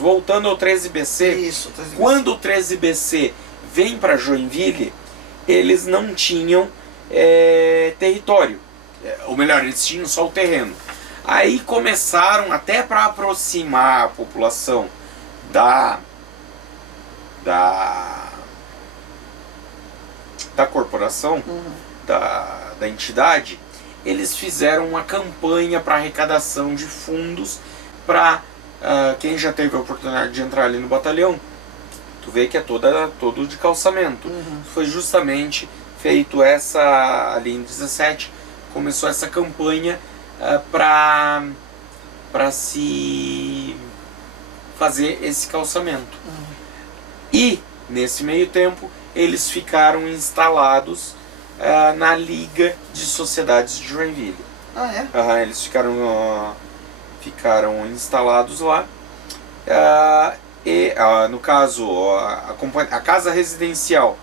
voltando ao 13BC, Isso, 13BC. Quando o 13BC vem para Joinville, eles não tinham território. Ou melhor, eles tinham só o terreno. Aí começaram, até para aproximar a população da corporação, da entidade, eles fizeram uma campanha para arrecadação de fundos para quem já teve a oportunidade de entrar ali no batalhão. Tu vê que é todo de calçamento. Foi justamente feito ali em 17, começou essa campanha para se fazer esse calçamento. E nesse meio tempo eles ficaram instalados na Liga de Sociedades de Joinville. Eles ficaram instalados lá. No caso, a Casa Residencial,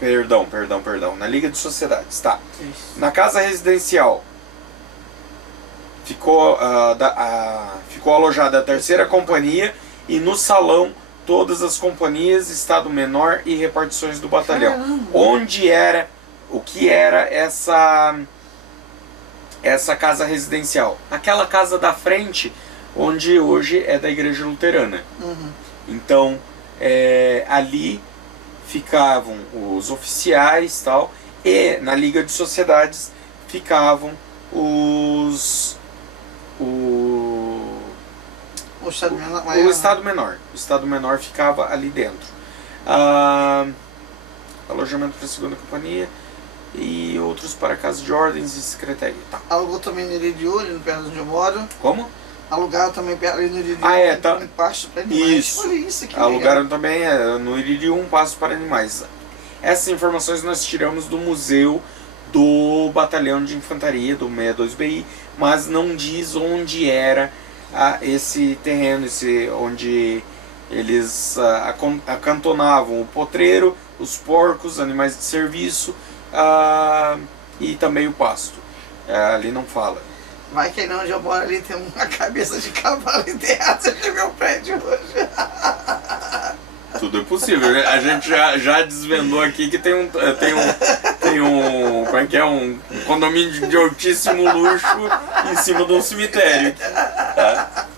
perdão, na Liga de Sociedades, tá? Isso. Na Casa Residencial ficou alojada a 3ª Companhia, e no salão todas as companhias, Estado Menor e repartições do batalhão. Caramba. O que era essa casa residencial? Aquela casa da frente, onde hoje é da Igreja Luterana. Então, ali ficavam os oficiais e tal, e na Liga de Sociedades ficavam o Estado Menor. O Estado Menor ficava ali dentro. Alojamento para a 2ª Companhia e outros para casa de ordens e secretaria. Tá. Alugou também no Iridiú, ali no perto onde eu moro. Como? Alugaram também ali no Iridiú um pasto para animais. Isso alugaram também no Iridiú um pasto para animais. Essas informações nós tiramos do museu do Batalhão de Infantaria, do 62BI, mas não diz onde era esse terreno, onde eles acantonavam o potreiro, os porcos, animais de serviço e também o pasto. Ali não fala. Vai que aí onde eu moro ali tem uma cabeça de cavalo enterrada no meu prédio hoje. Tudo é possível. A gente já desvendou aqui que tem um condomínio de altíssimo luxo em cima de um cemitério. Tá?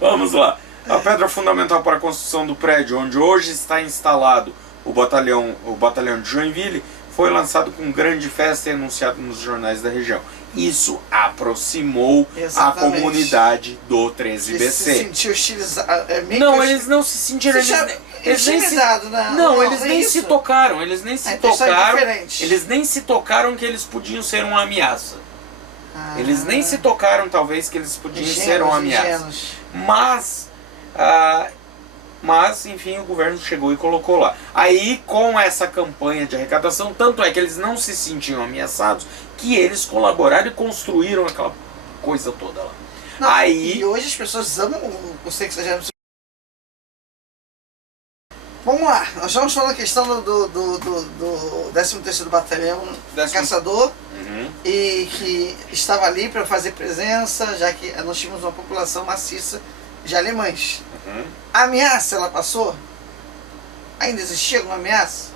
Vamos lá. A pedra fundamental para a construção do prédio, onde hoje está instalado o batalhão de Joinville, foi lançado com grande festa e anunciado nos jornais da região. Isso aproximou a comunidade do 13BC. Eles se sentiram hostilizados. Não, eles não se sentiram. Eles nem se tocaram. Eles nem se tocaram. Eles nem se tocaram que eles podiam ser uma ameaça. Eles nem se tocaram, talvez, que eles podiam ser uma ameaça. Mas, enfim, o governo chegou e colocou lá. Aí, com essa campanha de arrecadação, tanto é que eles não se sentiam ameaçados, que eles colaboraram e construíram aquela coisa toda lá. Não, e hoje as pessoas amam o 60º. Vamos lá, nós vamos falar da questão do 13º Batalhão Caçador, e que estava ali para fazer presença, já que nós tínhamos uma população maciça de alemães. A ameaça, ela passou? Ainda existia alguma ameaça?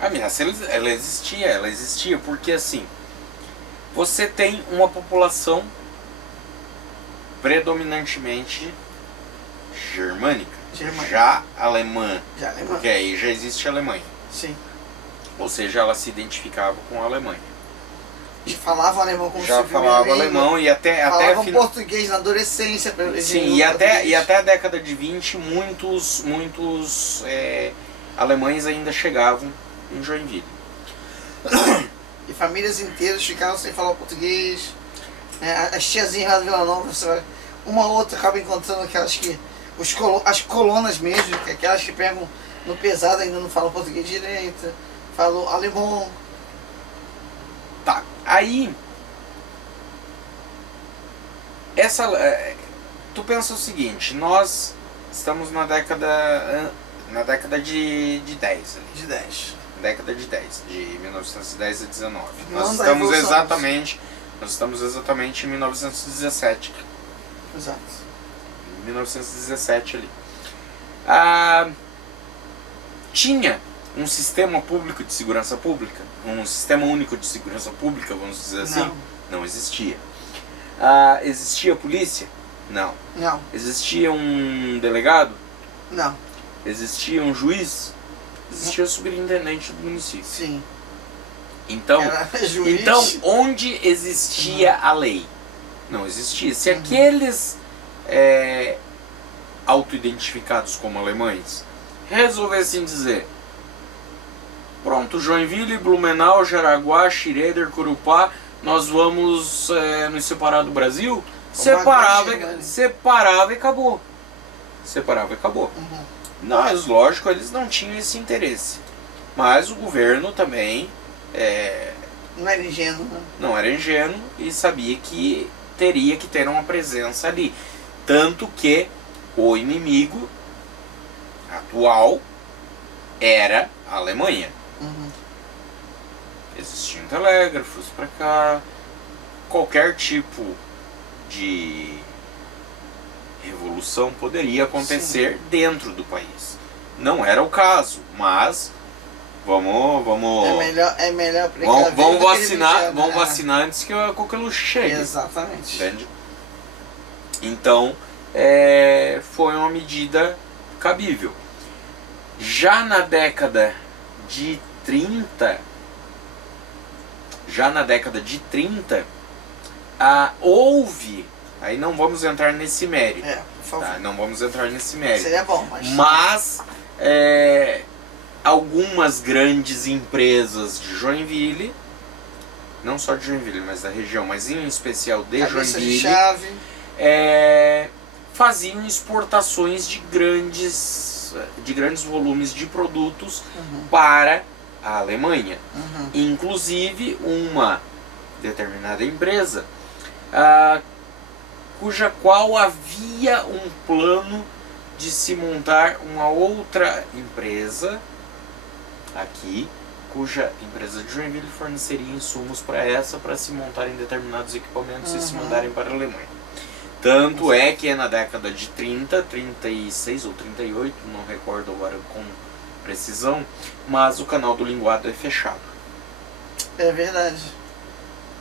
A ameaça, ela existia porque assim, você tem uma população predominantemente germânica. Já alemã. Porque aí já existe a Alemanha. Sim. Ou seja, ela se identificava com a Alemanha. Já falava alemão como já falava alemão e até português na adolescência. Sim, e até a década de 20 muitos alemães ainda chegavam em Joinville. E famílias inteiras ficaram sem falar português. As tiazinhas lá de Vila Nova, uma ou outra acaba encontrando aquelas que as colonas mesmo, aquelas que pegam no pesado, ainda não falam português direito, falam alemão. Tá, aí tu pensa o seguinte, nós estamos na década de 10 ali. De 10. Década de 10, de 1910 a 19. Nós estamos exatamente em 1917. Exato. 1917 ali. Tinha um sistema público de segurança pública, um sistema único de segurança pública, vamos dizer assim? Não existia. Existia polícia? Não. Existia um delegado? Não. Existia um juiz? Existia o superintendente do município. Sim. Então, juiz. então onde existia a lei? Não existia. Se aqueles auto-identificados como alemães resolvessem dizer: pronto, Joinville, Blumenau, Jaraguá, Schroeder, Corupá, nós vamos nos separar do Brasil, separava e acabou. Separava e acabou. Mas, lógico, eles não tinham esse interesse. Mas o governo também não era ingênuo, né? Não era ingênuo e sabia que teria que ter uma presença ali. Tanto que o inimigo atual era a Alemanha. Existiam telégrafos para cá, qualquer tipo de revolução poderia acontecer dentro do país. Não era o caso, mas vamos é melhor vamos vacinar antes que a coqueluche chegue. Exatamente. Entende? Então, foi uma medida cabível. Já na década de 30, houve, aí não vamos entrar nesse mérito, por favor. tá? Não vamos entrar nesse mérito. Seria bom, mas algumas grandes empresas de Joinville, não só de Joinville, mas da região, mas em especial de Joinville, faziam exportações de grandes volumes de produtos para a Alemanha. Inclusive uma determinada empresa cuja qual havia um plano de se montar uma outra empresa aqui, cuja empresa de Joinville forneceria insumos para se montarem determinados equipamentos e se mandarem para a Alemanha. Tanto é que na década de 30, 36 ou 38, não recordo agora com precisão, mas o canal do Linguado é fechado. É verdade.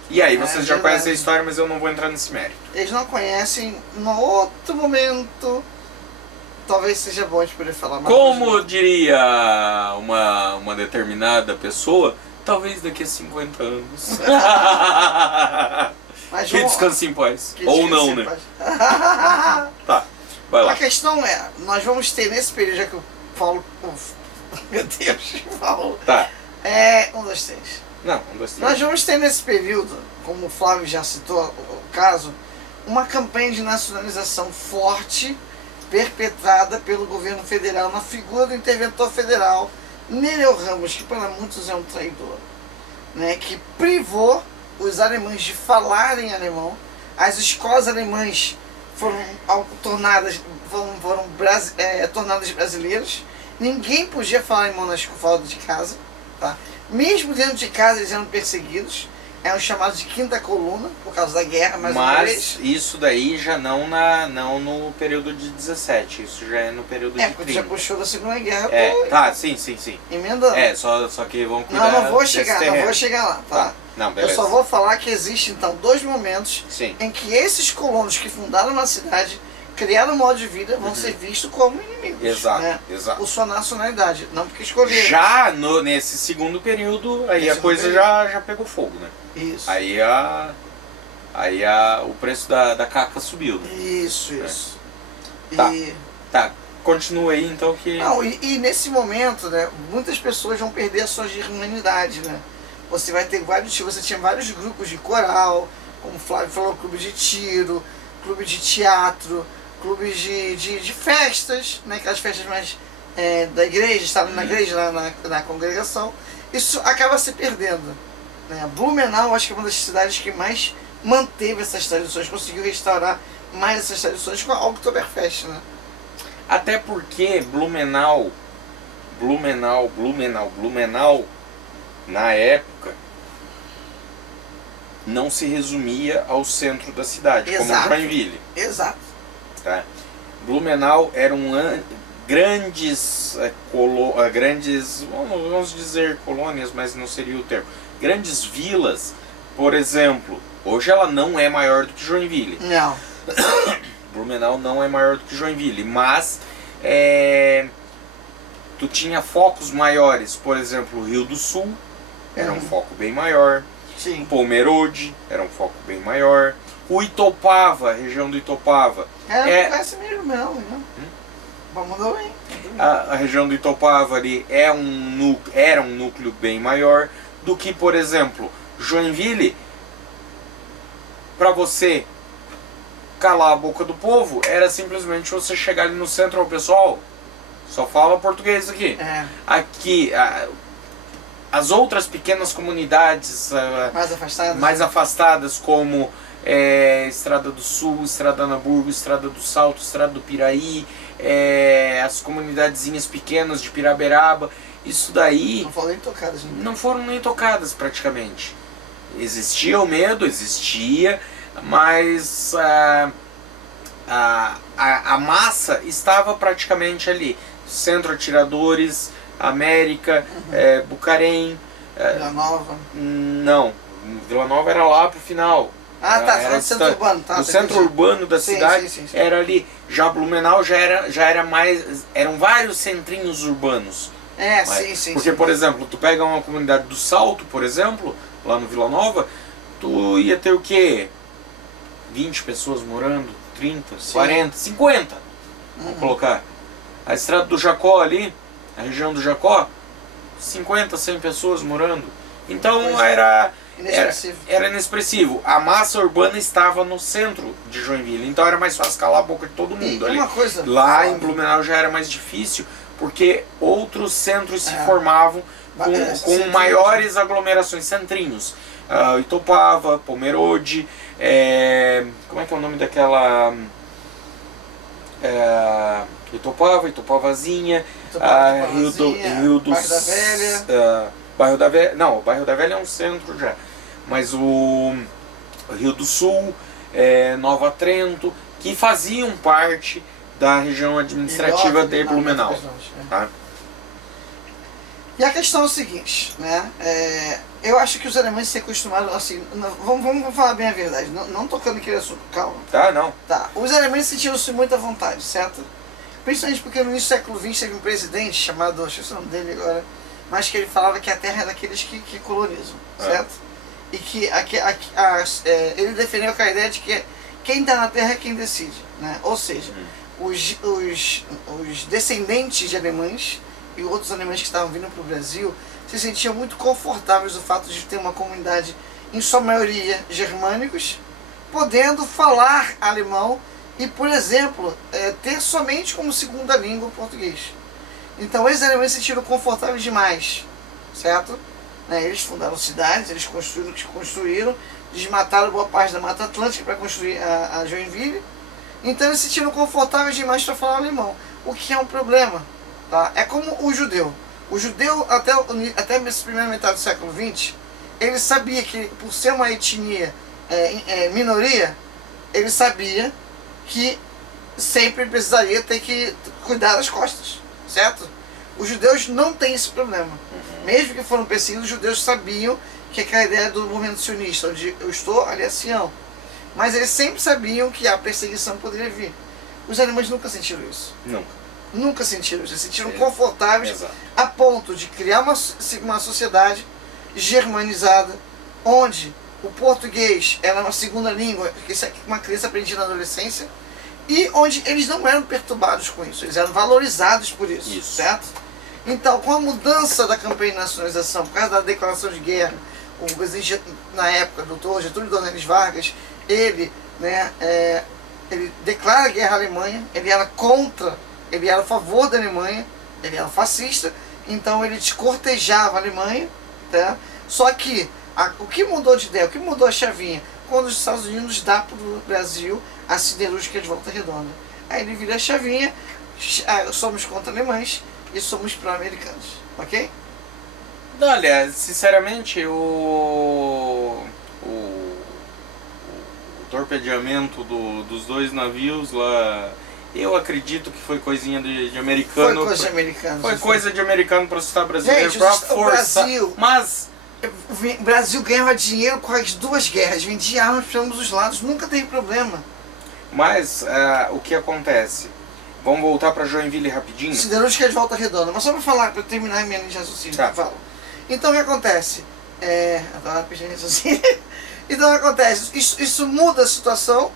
E aí, vocês já conhecem a história, mas eu não vou entrar nesse mérito. Eles não conhecem, no outro momento, talvez seja bom a gente poder falar mais. Como diria uma determinada pessoa, talvez daqui a 50 anos. Mas que descanse em paz. Ou não, né? Tá, vai lá. A questão é, nós vamos ter nesse período, já que eu falo... Meu Deus, Paulo. Tá. 1, 2, 3. Não, 1, 2, 3. Nós vamos ter nesse período, como o Flávio já citou o caso, uma campanha de nacionalização forte perpetrada pelo governo federal na figura do interventor federal Nereu Ramos, que para muitos é um traidor, né, que privou os alemães de falarem alemão. As escolas alemãs foram tornadas brasileiras. Ninguém podia falar alemão na escola de casa, tá? Mesmo dentro de casa eles eram perseguidos. Eram chamados de quinta coluna por causa da guerra, mas isso daí já não no período de 17, isso já é no período de 30. Porque já puxou da Segunda Guerra. Tá, sim. Emendando. Só que vamos cuidar. Não vou chegar lá, tá? Não, beleza. Eu só vou falar que existe então 2 momentos em que esses colonos que fundaram uma cidade, criaram um modo de vida, vão ser vistos como inimigos. Exato, né? exato. Por sua nacionalidade, não porque escolheram. Já nesse segundo período, aí a coisa já pegou fogo, né? Isso. Aí o preço da caca subiu, né? Isso. Tá, continua aí então que... Não, e nesse momento, né, muitas pessoas vão perder a sua genuinidade, né? Você vai ter vários tipos, você tinha vários grupos de coral, como o Flávio falou, clube de tiro, clube de teatro, clubes de festas, né, aquelas festas mais da igreja, estava na igreja, na congregação. Isso acaba se perdendo, né? Blumenau, acho que é uma das cidades que mais manteve essas tradições, conseguiu restaurar mais essas tradições com a Oktoberfest, né? Até porque Blumenau, na época, não se resumia ao centro da cidade, como Joinville. Exato. Tá? Blumenau eram grandes, vamos dizer colônias, mas não seria o termo, grandes vilas. Por exemplo, hoje ela não é maior do que Joinville. Não. Blumenau não é maior do que Joinville, mas tu tinha focos maiores. Por exemplo, o Rio do Sul era um foco bem maior. Sim. Pomerode era um foco bem maior. O Itopava, a região do Itopava. Parece mesmo, não, né? Vamos dar bem. A região do Itopava ali era um núcleo bem maior do que, por exemplo, Joinville. Para você calar a boca do povo, era simplesmente você chegar ali no centro, pessoal, só fala português aqui. Aqui, as outras pequenas comunidades mais afastadas, como Estrada do Sul, Estrada Anaburgo, Estrada do Salto, Estrada do Piraí, as comunidadezinhas pequenas de Piraberaba, isso daí não foram nem tocadas, né? Não foram nem tocadas praticamente. Existia o medo, existia, mas a massa estava praticamente ali. Centro Atiradores, América, Bucarém. Vila Nova? Não, Vila Nova era lá pro final. Era o centro urbano, tá? O centro urbano da cidade sim. era ali. Já Blumenau já era mais. Eram vários centrinhos urbanos. Sim. Porque, por exemplo, tu pega uma comunidade do Salto, por exemplo, lá no Vila Nova, tu ia ter o quê? 20 pessoas morando, 30, 40, 50, vamos colocar. A Estrada do Jacó ali, a região do Jacó, 50, 100 pessoas morando. Então era inexpressivo. A massa urbana estava no centro de Joinville, então era mais fácil calar a boca de todo mundo ali. Lá em Blumenau já era mais difícil, porque outros centros se formavam com maiores aglomerações, centrinhos. Itopava, Pomerode, como é que é o nome daquela... Itopavazinha, Rio do Bairro da Velha. Bairro da Velha, não, o Bairro da Velha é um centro já, mas o Rio do Sul, Nova Trento, que faziam parte da região administrativa de Blumenau. Tá? E a questão é o seguinte, né? Eu acho que os alemães se acostumaram, assim, vamos falar bem a verdade, não tocando naquele assunto, calma. Não. Tá, os alemães sentiram-se muito à vontade, certo? Principalmente porque no início do século XX teve um presidente chamado, deixa eu ver o nome dele agora, mas que ele falava que a terra é daqueles que colonizam, certo? E que ele defendeu com a ideia de que quem está na terra é quem decide, né? Ou seja, os descendentes de alemães e outros alemães que estavam vindo para o Brasil se sentiam muito confortáveis do fato de ter uma comunidade, em sua maioria, germânicos, podendo falar alemão e, por exemplo, ter somente como segunda língua o português. Então, esses alemães se sentiram confortáveis demais, certo? Eles fundaram cidades, eles construíram, desmataram boa parte da Mata Atlântica para construir a Joinville. Então, eles se sentiram confortáveis demais para falar alemão, o que é um problema. Tá? É como o judeu. O judeu, até a primeira metade do século XX, ele sabia que, por ser uma etnia minoria, ele sabia que sempre precisaria ter que cuidar das costas, certo? Os judeus não têm esse problema. Mesmo que foram perseguidos, os judeus sabiam que aquela ideia do movimento sionista, onde eu estou, ali é Sião. Mas eles sempre sabiam que a perseguição poderia vir. Os alemães nunca sentiram isso. Nunca sentiram isso. Eles se sentiram confortáveis a ponto de criar uma sociedade germanizada, onde o português era uma segunda língua, que uma criança aprendia na adolescência, e onde eles não eram perturbados com isso, eles eram valorizados por isso. Certo? Então, com a mudança da campanha de nacionalização, por causa da declaração de guerra, o presidente, na época, o doutor Getúlio Dornelles Vargas, ele declara guerra à Alemanha, ele era a favor da Alemanha, ele era fascista, então ele descortejava a Alemanha, tá? Só que o que mudou de ideia, o que mudou a chavinha, quando os Estados Unidos dá para o Brasil a siderúrgica de Volta Redonda. Aí ele vira a chavinha, somos contra alemães e somos pró-americanos, ok? Olha, sinceramente, o torpedeamento dos dois navios lá, Eu acredito que foi coisinha de americano. Foi coisa de americano. Foi coisa de americano para assustar brasileiro, Gente, pra o forçar. Brasil... Mas O Brasil ganhava dinheiro com as duas guerras, vendia armas para ambos os lados, nunca teve problema. o que acontece? Vamos voltar para Joinville rapidinho? Siderúrgica é de Volta Redonda, mas só para falar, para terminar a minha linha de raciocínio. Tá. Falo. Então o que acontece? Adoro pedir raciocínio. Então o que acontece? Isso muda a situação,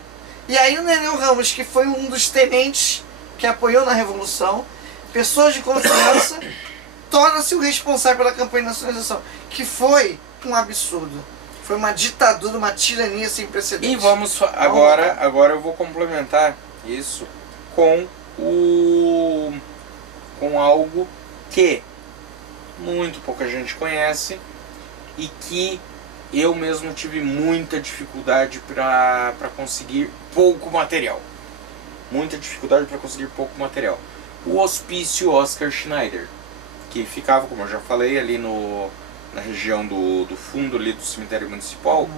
e aí o Nereu Ramos, que foi um dos tenentes que apoiou na Revolução, pessoas de confiança, torna-se o responsável pela campanha de nacionalização, que foi um absurdo. Foi uma ditadura, uma tirania sem precedentes. E agora eu vou complementar isso com algo que muito pouca gente conhece e que eu mesmo tive muita dificuldade para conseguir pouco material. Muita dificuldade para conseguir pouco material. O Hospício Oscar Schneider, que ficava, como eu já falei, ali na região do fundo ali do cemitério municipal,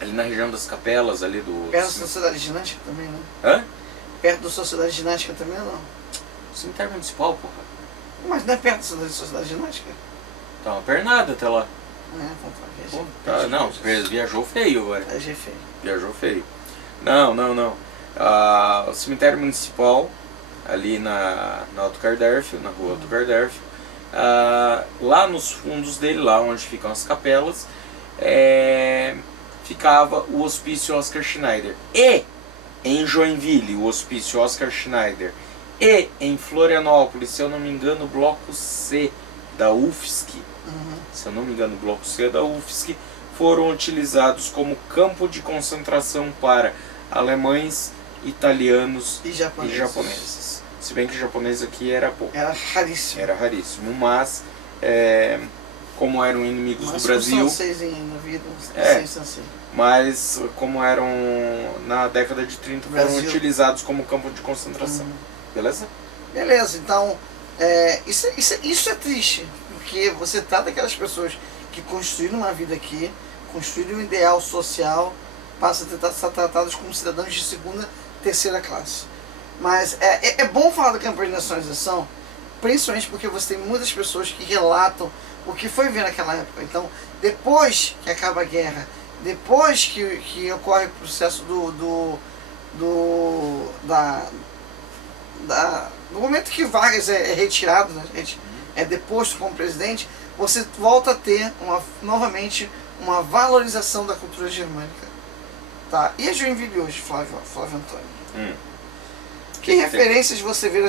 ali na região das capelas ali do... Perto da Sociedade Ginástica também, né? Hã? Perto da Sociedade Ginástica também, não? Cemitério municipal, porra. Mas não é perto da Sociedade Ginástica? Tá uma pernada até lá. Então Tá, não, viajou feio agora. Viajei feio. Viajou feio. Não. O cemitério municipal, ali na Alto Cardérfio, na rua Alto Cardérfio, lá nos fundos dele, lá onde ficam as capelas, ficava o Hospício Oscar Schneider. E em Joinville, o Hospício Oscar Schneider. E em Florianópolis, se eu não me engano, o Bloco C da UFSC, se eu não me engano, o Bloco C da UFSC, foram utilizados como campo de concentração para alemães, italianos e japoneses. Se bem que japonês aqui era pouco. Era raríssimo. Era raríssimo, mas como eram inimigos do Brasil... Mas como eram na década de 30, foram utilizados como campo de concentração. Beleza? Beleza, então isso é triste, porque você trata aquelas pessoas que construíram uma vida aqui, construíram um ideal social, passam a ser tratados como cidadãos de segunda, terceira classe. Mas é bom falar da campanha de nacionalização, principalmente porque você tem muitas pessoas que relatam o que foi ver naquela época. Então, depois que acaba a guerra, depois que ocorre o processo do momento que Vargas é retirado, né, é deposto como presidente, você volta a ter novamente uma valorização da cultura germânica. Tá? E a Joinville hoje, Flávio Antônio? Que referências você vê na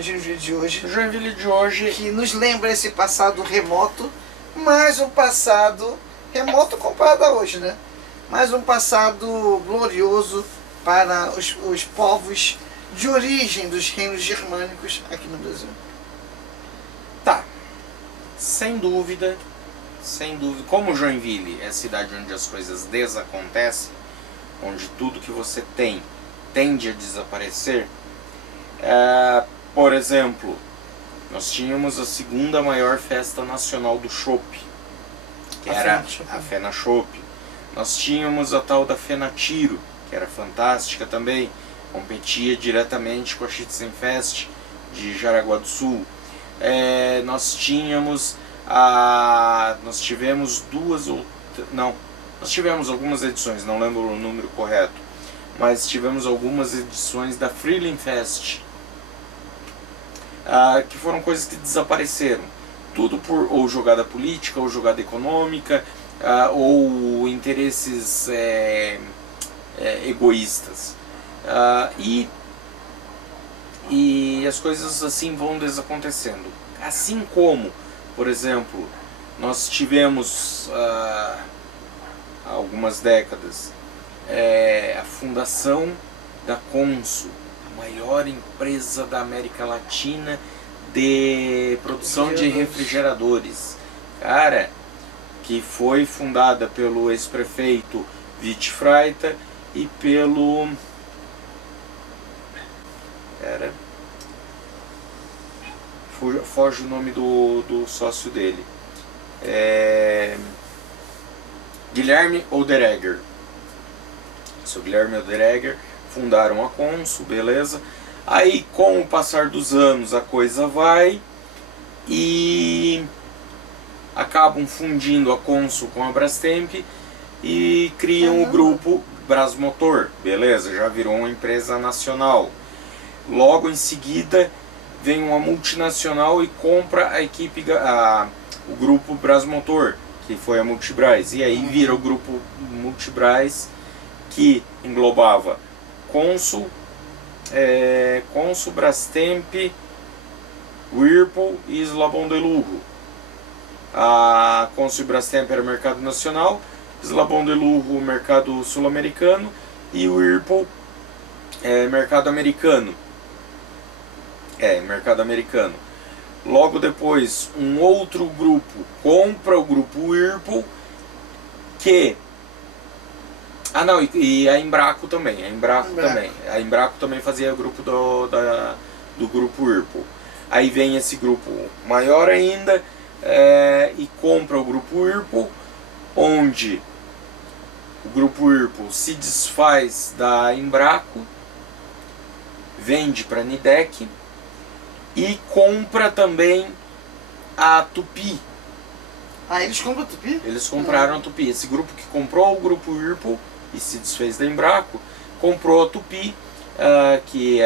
Joinville de hoje? Joinville de hoje... Que nos lembra esse passado remoto, mas um passado remoto comparado a hoje, né? Mas um passado glorioso para os povos de origem dos reinos germânicos aqui no Brasil. Tá. Sem dúvida. Como Joinville é a cidade onde as coisas desacontecem, onde tudo que você tem tende a desaparecer. Por exemplo, nós tínhamos a segunda maior festa nacional do chopp, que era a Fena Chopp. Nós tínhamos a tal da Fena Tiro, que era fantástica também, competia diretamente com a Schützenfest de Jaraguá do Sul. Nós tivemos algumas edições, não lembro o número correto, mas tivemos algumas edições da Frühlingsfest, que foram coisas que desapareceram, tudo por ou jogada política, ou jogada econômica, ou interesses egoístas, e as coisas assim vão desacontecendo. Assim como, por exemplo, nós tivemos há algumas décadas a fundação da Consul, a maior empresa da América Latina de produção de refrigeradores, cara, que foi fundada pelo ex-prefeito Witt Freita e pelo foge o nome do sócio dele, Guilherme Oderegger. O seu Guilherme Oderegger fundaram a Consul, beleza? Aí, com o passar dos anos, a coisa vai e acabam fundindo a Consul com a Brastemp e criam o grupo Brasmotor, beleza? Já virou uma empresa nacional. Logo em seguida, vem uma multinacional e compra a equipe, o grupo Brasmotor, que foi a Multibras. E aí vira o grupo Multibras, que englobava Consul, Brastemp, Whirlpool e Eslabon de Lujo. A Consul e Brastemp era mercado nacional, Eslabon de Lujo mercado sul-americano e o Whirlpool mercado americano. Mercado americano. Logo depois, um outro grupo compra o grupo Whirlpool, que... Ah não, e a Embraco também. A Embraco também fazia grupo do grupo Whirlpool. Aí vem esse grupo maior ainda e compra o grupo Whirlpool, onde o grupo Whirlpool se desfaz da Embraco, vende para a Nidec e compra também a Tupi. Ah, eles compram a Tupi? Eles compraram a Tupi. Esse grupo que comprou o grupo Whirlpool e se desfez da Embraco, comprou a Tupi, que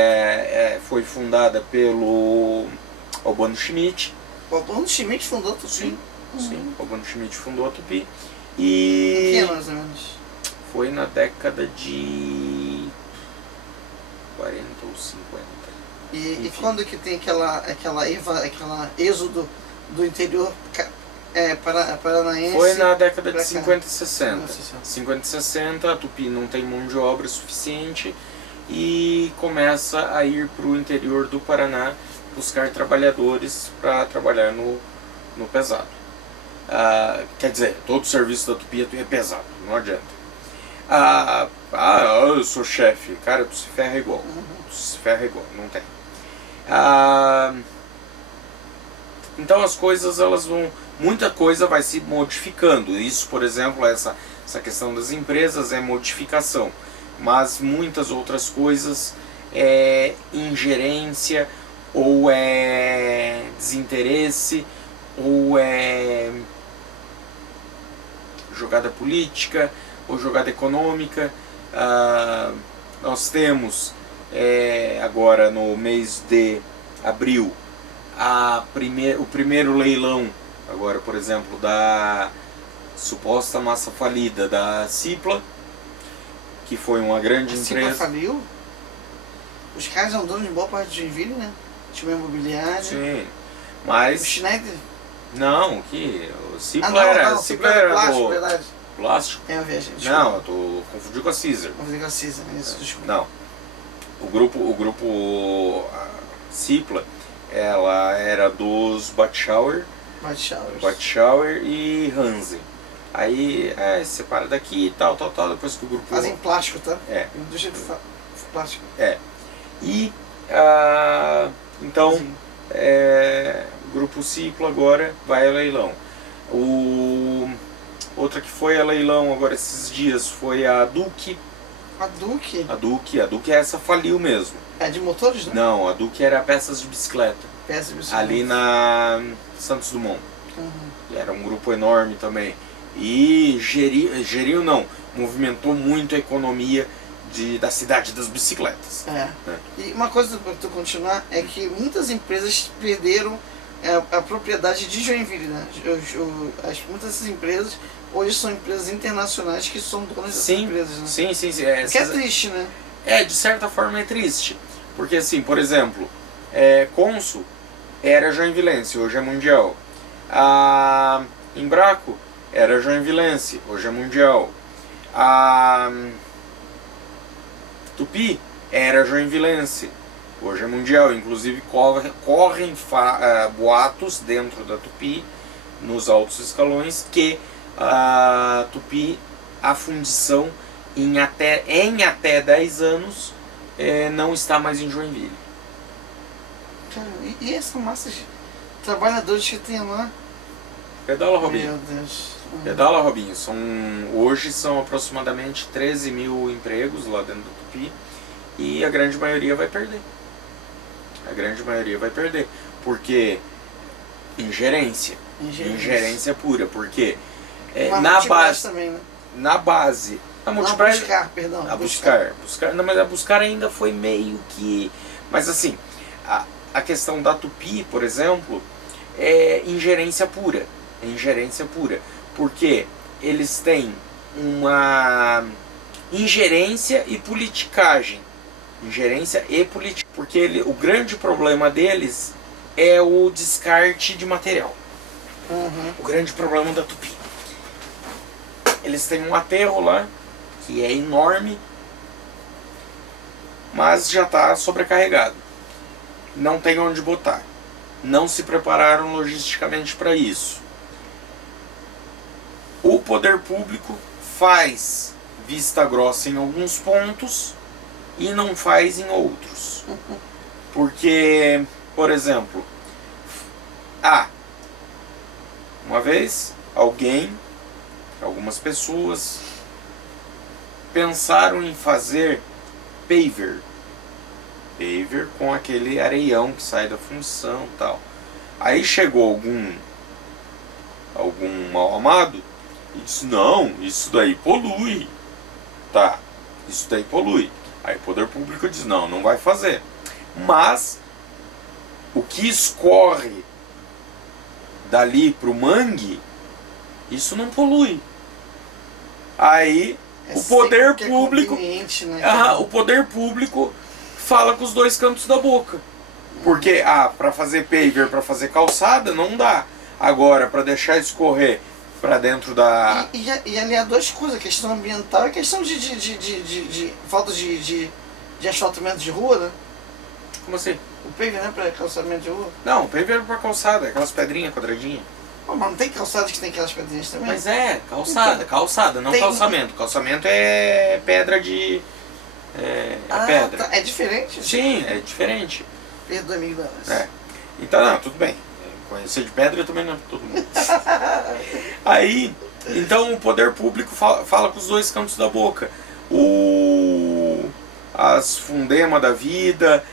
foi fundada pelo Albano Schmidt. O Albano Schmidt fundou a Tupi? Sim, sim, o Albano Schmidt fundou a Tupi. Em que ano, mais ou menos? Foi na década de 40 ou 50. E quando que tem aquela êxodo do interior paranaense? Foi na década de 50 e 60. 50 e 60, a Tupi não tem mão de obra suficiente e começa a ir para o interior do Paraná buscar trabalhadores para trabalhar no pesado. Quer dizer, todo o serviço da Tupi é pesado, não adianta. Eu sou chefe, cara, tu se ferra igual. Tu se ferra igual, não tem. Então as coisas, muita coisa vai se modificando. Isso, por exemplo, essa questão das empresas é modificação, mas muitas outras coisas é ingerência, ou é desinteresse, ou é jogada política, ou jogada econômica. Nós temos agora no mês de abril o primeiro leilão, agora por exemplo, da suposta massa falida da Cipla, que foi uma grande empresa. A Cipla faliu? Os caras são donos de boa parte de Joinville, né? Tinha uma imobiliária. Sim, mas... O Schneider? Não, o Cipla era plástico, do... verdade. Plástico? Eu viajei. Não, eu tô confundindo com a Caesar. Confundi com a Caesar, isso, desculpa. Não. O grupo Cipla, ela era dos Batschauer e Hansen. Aí separa daqui e tal, depois que o grupo... Fazem plástico, tá? Indústria de plástico. E então o grupo Cipla agora vai a leilão. Outra que foi a leilão agora esses dias foi a Duke. A Duke? A Duke essa faliu mesmo. É de motores, né? Não, a Duke era peças de bicicleta. Peças de bicicleta. Ali na Santos Dumont. Era um grupo enorme também. E geriu não, movimentou muito a economia da cidade das bicicletas. E uma coisa para tu continuar é que muitas empresas perderam a propriedade de Joinville, né? Muitas dessas empresas hoje são empresas internacionais que são donas dessas empresas, né? Sim. Que é triste, né? De certa forma é triste. Porque assim, por exemplo, Consul era joinvilense, hoje é mundial. A Embraco era joinvilense, hoje é mundial. A Tupi era joinvilense, hoje é mundial. Inclusive correm boatos dentro da Tupi, nos altos escalões, que a Tupi, a fundição em até 10 anos não está mais em Joinville. Cara, e essa massa de trabalhadores que tem lá? Pedala, Robinho. Meu Deus. Pedala, Robinho. Hoje são aproximadamente 13 mil empregos lá dentro do Tupi. e a grande maioria vai perder. A grande maioria vai perder. Porque ingerência pura, porque na base também, né? na base a Multipraz, a buscar, não, mas a buscar ainda foi meio que, mas assim, a questão da Tupi, por exemplo, é ingerência pura, porque eles têm uma ingerência e politicagem, porque o grande problema deles é o descarte de material. O grande problema da Tupi. Eles têm um aterro lá, que é enorme, mas já está sobrecarregado. Não tem onde botar. Não se prepararam logisticamente para isso. O poder público faz vista grossa em alguns pontos e não faz em outros. Porque, por exemplo, uma vez algumas pessoas pensaram em fazer paver com aquele areião que sai da função e tal. Aí chegou algum mal amado e disse, não, isso daí polui. Isso daí polui. Aí o poder público diz, não vai fazer. Mas o que escorre dali pro mangue, isso não polui. Aí o poder público, né? o poder público fala com os dois cantos da boca. Porque para fazer paver, para fazer calçada, não dá. Agora, para deixar escorrer para dentro da... E ali há duas coisas, a questão ambiental e a questão de falta de asfaltamento de rua, né? Como assim? O paver não é para calçamento de rua? Não, o paver é para calçada, aquelas pedrinhas quadradinhas. Mas não tem calçadas que tem aquelas pedrinhas também? Mas calçada, não calçamento. Calçamento é pedra de... pedra. Tá. É diferente? Sim, é diferente. Perdoa, amigo da Então, não, tudo bem. Conhecer de pedra também não é todo mundo. Aí, então o poder público fala com os dois cantos da boca. As Fundema da vida,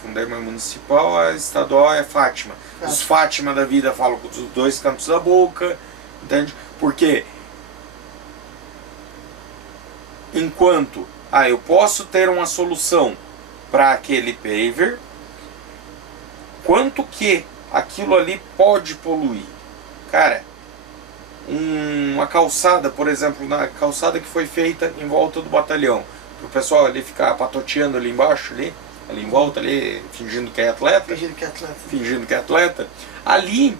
Fundema municipal, a estadual é Fátima. Os Fátima da vida falam com os dois cantos da boca, entende? Porque enquanto eu posso ter uma solução para aquele paver, quanto que aquilo ali pode poluir? Cara, uma calçada, por exemplo, na calçada que foi feita em volta do batalhão, para o pessoal ali ficar patoteando ali embaixo, ali em volta, ali, fingindo que é atleta. Ali,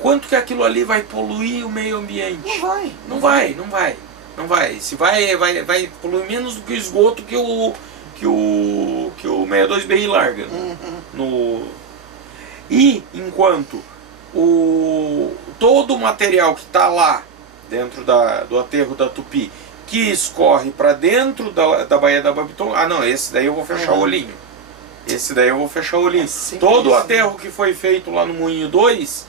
quanto que aquilo ali vai poluir o meio ambiente? Não vai. Se vai poluir menos do que o esgoto que o 62BI larga. E enquanto todo o material que está lá dentro do aterro da Tupi, que escorre para dentro da Baía da Babiton, esse daí eu vou fechar o olhinho. Todo o aterro que foi feito lá no Moinho 2,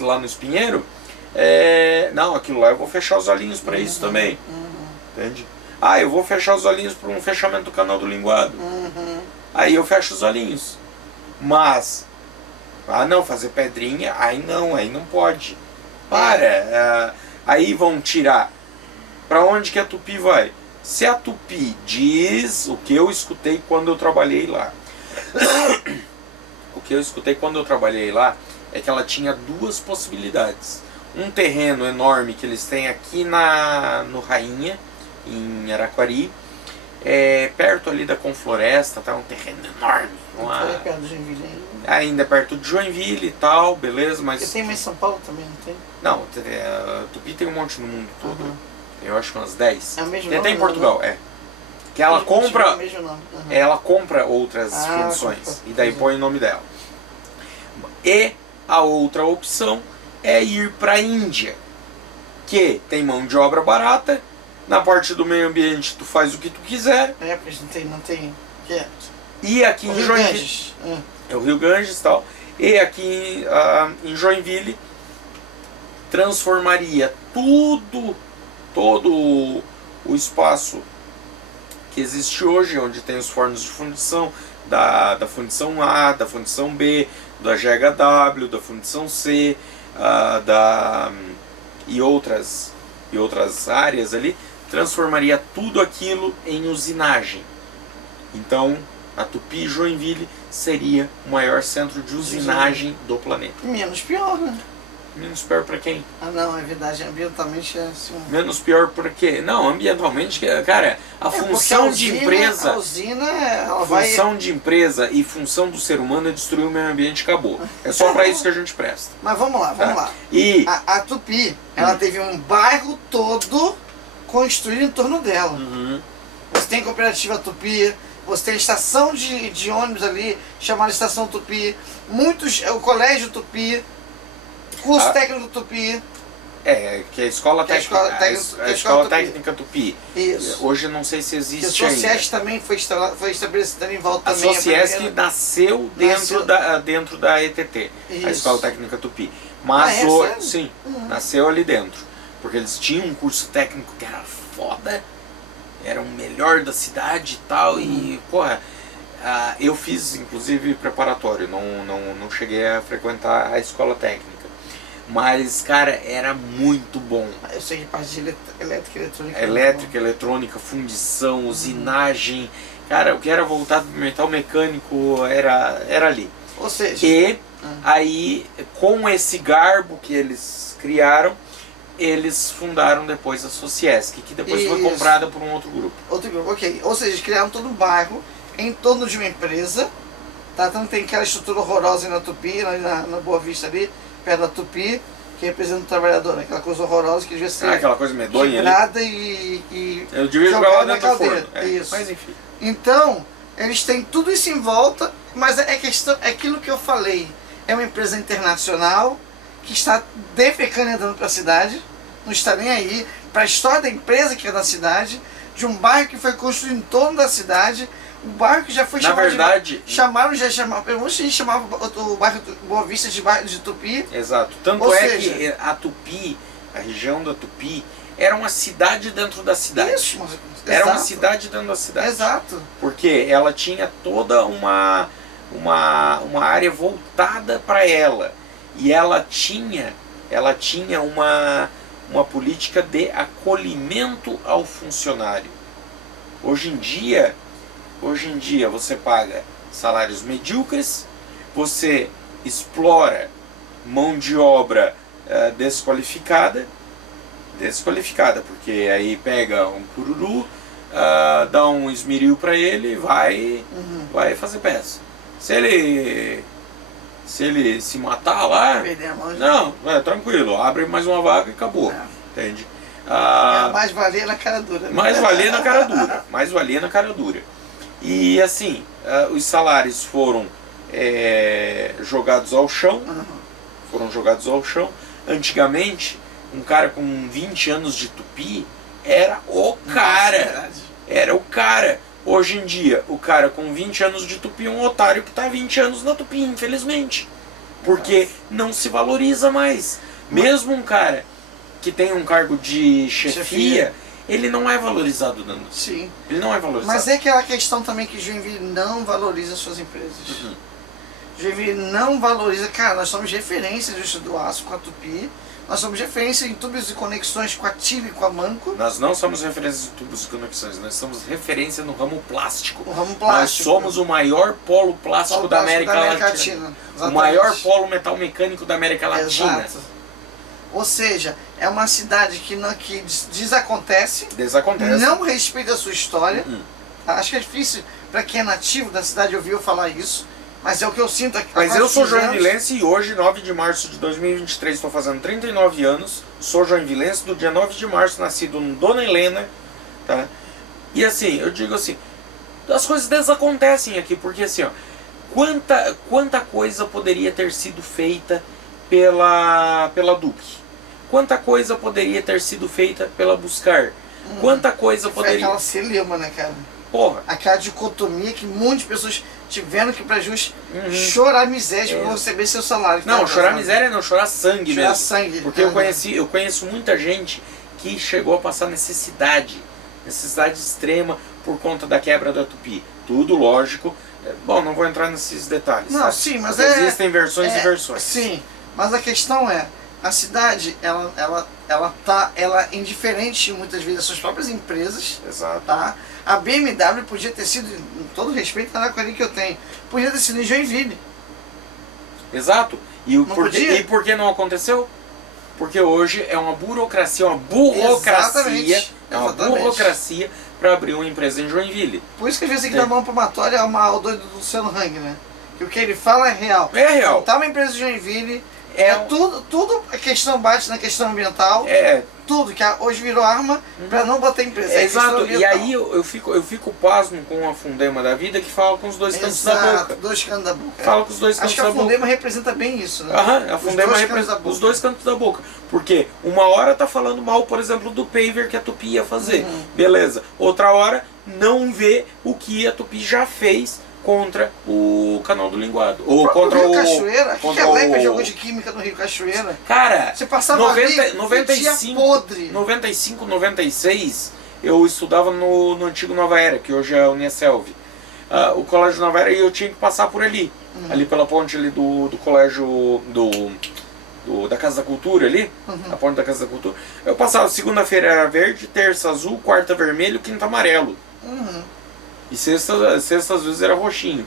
lá no Espinheiro, aquilo lá eu vou fechar os olhinhos para isso também. Entende? Eu vou fechar os olhinhos para um fechamento do canal do Linguado. Aí eu fecho os olhinhos. Mas, fazer pedrinha, aí não pode. Aí vão tirar. Para onde que a Tupi vai? Se a Tupi diz o que eu escutei quando eu trabalhei lá. É que ela tinha duas possibilidades. Um terreno enorme que eles têm aqui no Rainha, em Araquari, perto ali da Confloresta, tá um terreno enorme. Perto de Joinville ainda perto de Joinville e tal, beleza, mas... Porque tem mais em São Paulo também, não tem? Não, a Tupi tem um monte no mundo todo. Eu acho que umas 10. É o mesmo tem nome, até em Portugal, Que ela compra... Ela compra outras funções e daí põe o nome dela. E a outra opção é ir para a Índia, que tem mão de obra barata, na parte do meio ambiente tu faz o que tu quiser. Porque não tem... E aqui em Joinville... É o Rio Ganges e tal. E aqui em Joinville transformaria todo o espaço que existe hoje, onde tem os fornos de fundição, da fundição A, da fundição B, da GHW, da fundição C, e outras áreas ali, transformaria tudo aquilo em usinagem. Então, a Tupi Joinville seria o maior centro de usinagem do planeta. Menos pior, né? Menos pior para quem? Ah, não, é verdade, ambientalmente é assim. Menos pior por quê? Não, ambientalmente, cara, a função de empresa. A usina, ela função de empresa e função do ser humano é destruir o meio ambiente e acabou. É só para isso que a gente presta. Mas vamos lá, vamos lá. E a Tupi, ela teve um bairro todo construído em torno dela. Você tem a cooperativa Tupi, você tem a estação de ônibus ali, chamada Estação Tupi, o colégio Tupi, curso técnico Tupi. Que é a escola técnica Tupi. Isso. Hoje não sei se existe ainda. A Sociesc também foi estabelecida em volta também. A Sociesc nasceu dentro da ETT, isso. A Escola Técnica Tupi. Mas sim, nasceu ali dentro. Porque eles tinham um curso técnico que era foda, era o melhor da cidade e tal, e porra, eu fiz inclusive preparatório, não cheguei a frequentar a escola técnica. Mas, cara, era muito bom. Eu sei que parte de elétrica e eletrônica. Elétrica, eletrônica, fundição, usinagem. Cara, o que era voltado para metal mecânico era ali. Ou seja... E aí, com esse garbo que eles criaram, eles fundaram depois a Sociesc, que depois foi comprada por um outro grupo. Outro grupo, ok. Ou seja, eles criaram todo um bairro em torno de uma empresa. Tá? Então tem aquela estrutura horrorosa na Tupi, na Boa Vista ali, perto da Tupi, que representa o trabalhador, né? Aquela coisa horrorosa que devia ser aquela coisa medonha quebrada e eu devia jogar lá dentro do forno. Isso. Mas enfim. Então, eles têm tudo isso em volta, mas é aquilo que eu falei. É uma empresa internacional que está defecando e andando para a cidade, não está nem aí, para a história da empresa que é da cidade, de um bairro que foi construído em torno da cidade, um bairro que já foi chamado a gente chamava o bairro Boa Vista de bairro de Tupi. Exato. Tanto que a Tupi, a região da Tupi, era uma cidade dentro da cidade. Isso, era uma cidade dentro da cidade. Exato. Porque ela tinha toda uma área voltada para ela. E ela tinha uma política de acolhimento ao funcionário. Hoje em dia você paga salários medíocres, você explora mão de obra desqualificada, porque aí pega um cururu, dá um esmeril para ele e vai fazer peça. Se ele se matar lá, não, tranquilo, abre mais uma vaga e acabou, entende? Mais valia na cara dura. Mais valia na cara dura. E assim, os salários foram jogados ao chão. Antigamente, um cara com 20 anos de Tupi era o cara. Era o cara. Hoje em dia, o cara com 20 anos de Tupi é um otário que está 20 anos na Tupi, infelizmente. Porque não se valoriza mais. Mesmo um cara que tem um cargo de chefia, ele não é valorizado dando. Sim. Ele não é valorizado. Mas é aquela questão também que Joinville não valoriza suas empresas. Joinville não valoriza. Cara, nós somos referência de indústria do aço com a Tupi. Nós somos referência em tubos e conexões com a TIB e com a Manco. Nós não somos referência em tubos e conexões, nós somos referência no ramo plástico. Nós somos o maior polo plástico da América Latina. O maior polo metal mecânico da América Latina. Exato. Ou seja, é uma cidade que desacontece, não respeita a sua história. Acho que é difícil para quem é nativo da cidade ouvir eu falar isso, mas é o que eu sinto aqui. Mas eu sou joinvilense e hoje, 9 de março de 2023, estou fazendo 39 anos, sou joinvilense do dia 9 de março, nascido no Dona Helena, tá? E assim, eu digo assim, as coisas desacontecem aqui, porque assim, ó, quanta coisa poderia ter sido feita pela Duque? Quanta coisa poderia ter sido feita pela Buscar? Quanta coisa poderia... Foi aquela celeuma, né, cara? Porra. Aquela dicotomia que muitas pessoas tiveram que pra chorar miséria pra receber seu salário. Não, chorar miséria não, chorar sangue mesmo. Sangue. Porque eu conheço muita gente que chegou a passar necessidade necessidade extrema por conta da quebra da Tupi. Tudo lógico. Bom, não vou entrar nesses detalhes. Não, tá? sim, mas existem versões e versões. Sim, mas a questão é, a cidade, ela é indiferente muitas vezes às suas próprias empresas. Exato. Tá? A BMW podia ter sido, com todo respeito à Anaquari que eu tenho, podia ter sido em Joinville. Exato. E por que não aconteceu? Porque hoje é uma burocracia, uma burocracia. É uma burocracia para abrir uma empresa em Joinville. Por isso que às vezes tem que dar mão palmatória ao doido do Luciano Hang, né? Que o que ele fala é real. É real. Tá uma empresa de Joinville, tudo a questão bate na questão ambiental. Tudo, que hoje virou arma para não botar empresa. Exato, e aí eu fico pasmo com a Fundema da vida que fala com os dois cantos da boca. Dois cantos da boca. Fala com os dois cantos da boca. Acho que a Fundema representa bem isso, né? A Fundema representa os dois cantos da boca. Porque uma hora tá falando mal, por exemplo, do paver que a Tupi ia fazer. Beleza. Outra hora não vê o que a Tupi já fez contra o Canal do Linguado. Ou contra o Rio Cachoeira. O que a Lepe jogou de o... química no Rio Cachoeira? Cara, você passava 95, podre. 95, 96, eu estudava no antigo Nova Era, que hoje é a Uniaselv. O colégio Nova Era, e eu tinha que passar por ali. Ali pela ponte ali do colégio da Casa da Cultura ali, a ponte da Casa da Cultura. Eu passava segunda-feira era verde, terça azul, quarta vermelho, quinta amarelo. E sexta às vezes era roxinho.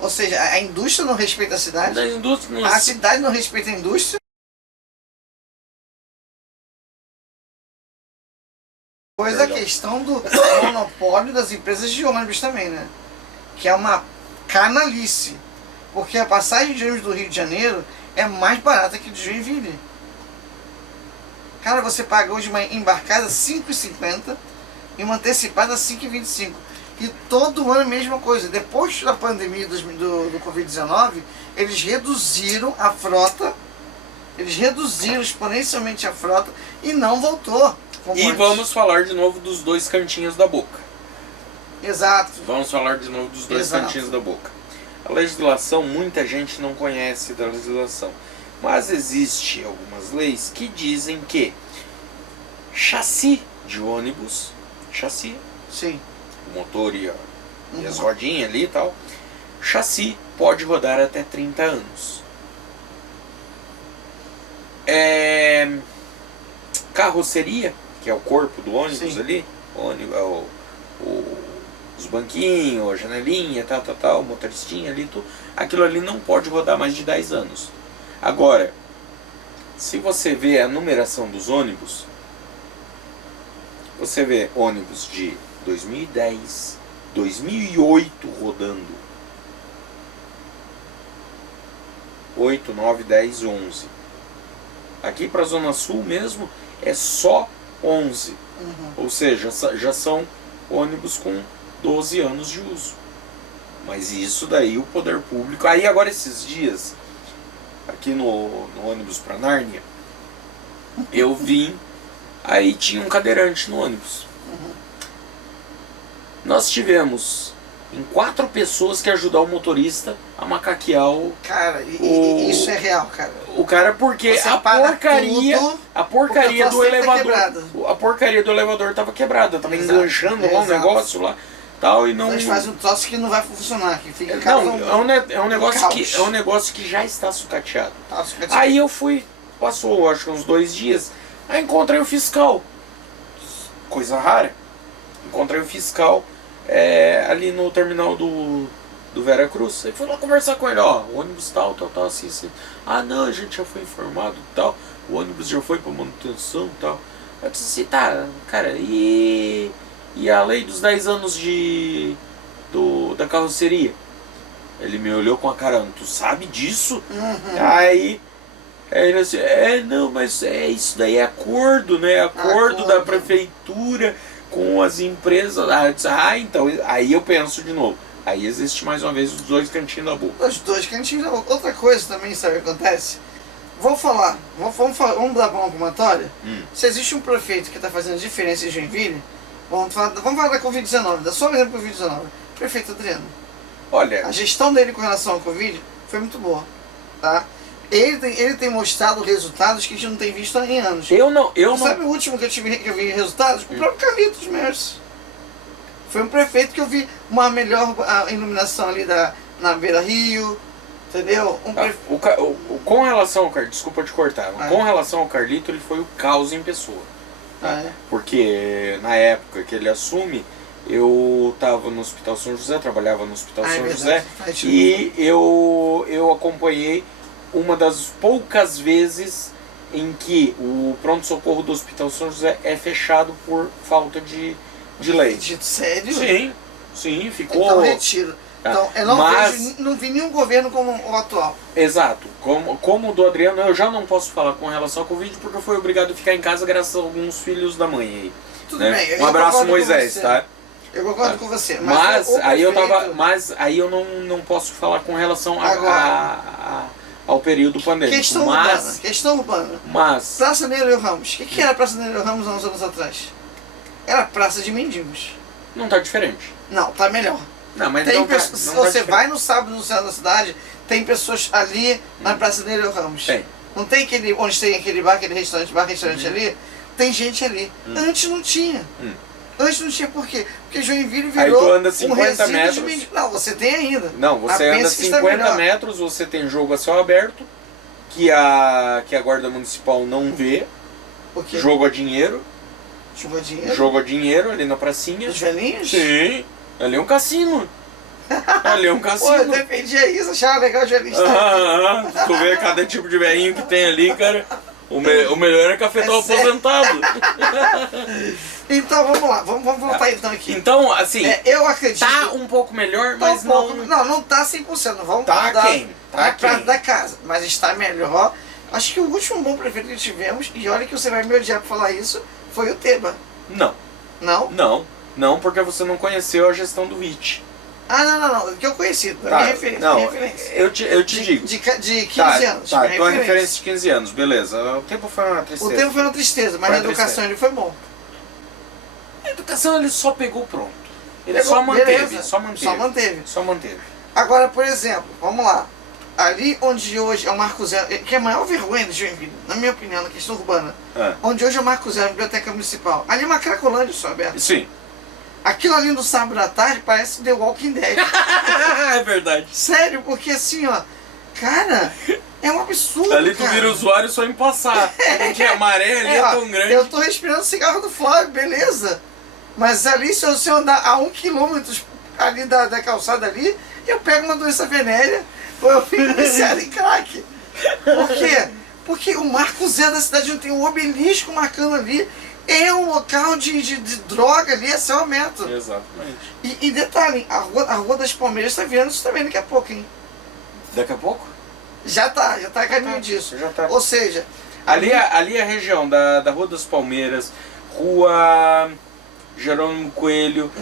Ou seja, a indústria não respeita a cidade. A cidade não respeita a indústria. Pois a questão do monopólio das empresas de ônibus também, né? Que é uma canalice. Porque a passagem de ônibus do Rio de Janeiro é mais barata que de Joinville. Cara, você paga hoje uma embarcada R$ 5,50 e uma antecipada R$ 5,25. E todo ano a mesma coisa. Depois da pandemia do Covid-19, eles reduziram a frota, eles reduziram exponencialmente a frota e não voltou. E vamos falar de novo dos dois cantinhos da boca. Exato. Vamos falar de novo dos dois cantinhos da boca. A legislação, muita gente não conhece da legislação, mas existe algumas leis que dizem que chassi de ônibus, chassi, sim, o motor e as rodinhas ali e tal, chassi pode rodar até 30 anos. Carroceria, que é o corpo do ônibus, sim, ali, os banquinhos, a janelinha, tal, o motoristinha ali, tudo, aquilo ali não pode rodar mais de 10 anos. Agora, se você vê a numeração dos ônibus, você vê ônibus de 2010, 2008 rodando. 8, 9, 10, 11. Aqui para a Zona Sul mesmo é só 11. Ou seja, já são ônibus com 12 anos de uso. Mas isso daí o poder público... Aí agora esses dias, aqui no ônibus para Nárnia, eu vim, aí tinha um cadeirante no ônibus. Nós tivemos em 4 pessoas que ajudar o motorista a macaquear o... Cara, isso é real, cara. O cara, porque a porcaria do elevador... A porcaria do elevador tava quebrada, tava enganchando lá um negócio lá. Tal, e não... Eles fazem um troço que não vai funcionar, que fica é um negócio que já está sucateado. Aí eu fui, passou acho que uns 2 dias, aí encontrei o fiscal, coisa rara, encontrei o fiscal ali no terminal do Vera Cruz, aí fui lá conversar com ele, ó, o ônibus tal, assim, assim. Ah não, a gente já foi informado, tal, o ônibus já foi para manutenção, tal. Eu disse assim, tá, cara, e a lei dos 10 anos da carroceria? Ele me olhou com a cara, tu sabe disso? Aí ele assim, não, mas isso daí é acordo, né? Acordo da prefeitura com as empresas. Eu disse, então, aí eu penso de novo. Aí existe mais uma vez os dois cantinhos da boca. Os dois cantinhos da boca. Outra coisa também, sabe o que acontece? Vamos dar uma palmatória. Se existe um prefeito que está fazendo diferença em Joinville, vamos falar da Covid-19, da só mesmo Covid-19. Prefeito Adriano. Olha, a gestão dele com relação ao Covid foi muito boa, tá? Ele tem mostrado resultados que a gente não tem visto em anos. Eu não. Sabe o último que eu vi resultados? O próprio Carlitos Mercy. Foi um prefeito que eu vi uma melhor iluminação ali na Beira Rio, entendeu? Com relação ao Carlito, desculpa te cortar, com relação ao Carlito, ele foi o caos em pessoa. Porque na época que ele assume, eu estava no Hospital São José, trabalhava no Hospital São José, e eu acompanhei uma das poucas vezes em que o pronto-socorro do Hospital São José é fechado por falta de leite. Sério? Sim, ficou... Então retiro. Então, eu não vi nenhum governo como o atual. Exato. Como o do Adriano, eu já não posso falar com relação ao Covid, porque eu fui obrigado a ficar em casa graças a alguns filhos da mãe aí. Tudo bem. Um abraço, Moisés, tá? Eu concordo com você. Mas aí eu não posso falar com relação ao período pandêmico. Questão urbana. Mas... Praça Nereu Ramos. O que era a Praça Nereu Ramos há uns anos atrás? Era praça de mendigos. Não tá diferente. Não, tá melhor. Não, mas se você vai no sábado no centro da cidade, tem pessoas ali na Praça Nereu Ramos. Tem. Não tem onde tem aquele bar, aquele restaurante ali? Tem gente ali. Antes não tinha. Antes não tinha por quê? Porque Joinville virou aí tu anda 50 metros. Não, você tem ainda. Não, você anda 50 metros, você tem jogo a céu aberto, que a Guarda Municipal não vê. Jogo a dinheiro. Jogo a dinheiro ali na pracinha. Os velhinhos? Sim. Ali é um cassino. Ali é um cassino. Pô, eu defendia isso, achava legal os velhinhos. Tu vê cada tipo de velhinho que tem ali, cara. O melhor é cafetão aposentado. Então vamos lá, vamos voltar então aqui. Então, assim, eu acredito. Tá um pouco melhor, mas não. Não tá 100%. Vamos tá quem? Tá praça da casa. Mas está melhor. Acho que o último bom prefeito que tivemos, e olha que você vai me odiar por falar isso, foi o Teba. Não. Não? Não, porque você não conheceu a gestão do VIT. Não, que eu conheci, minha referência. Não, minha referência. eu te digo. De 15 anos. Tá, tua referência de 15 anos, beleza. O tempo foi uma tristeza. O tempo foi uma tristeza, mas na educação ele foi bom. A educação ele só pegou pronto. Ele Pegou, só manteve. Agora, por exemplo, vamos lá. Ali onde hoje é o Marco Zero, que é a maior vergonha de Joinville, na minha opinião, na questão urbana, onde hoje é o Marco Zero, a Biblioteca Municipal, ali é uma Cracolândia só aberta. Sim. Aquilo ali no sábado à tarde parece The Walking Dead. É verdade. Sério, porque assim, ó, cara, é um absurdo. Ali tu vira usuário só em passar. Porque a maré ali é tão grande. Eu tô respirando cigarro do Flávio, beleza. Mas ali, se eu andar a 1 quilômetro ali da calçada ali, eu pego uma doença venérea. Ou eu fico viciado em crack. Por quê? Porque o Marco Zero da cidade não tem um obelisco marcando ali. É um local de droga ali, é céu aberto. Exatamente. E detalhe, a Rua das Palmeiras está virando isso também daqui a pouco, hein? Daqui a pouco? Já tá a caminho disso. Já tá. Ou seja... Ali é a região da Rua das Palmeiras, Rua Jerônimo Coelho,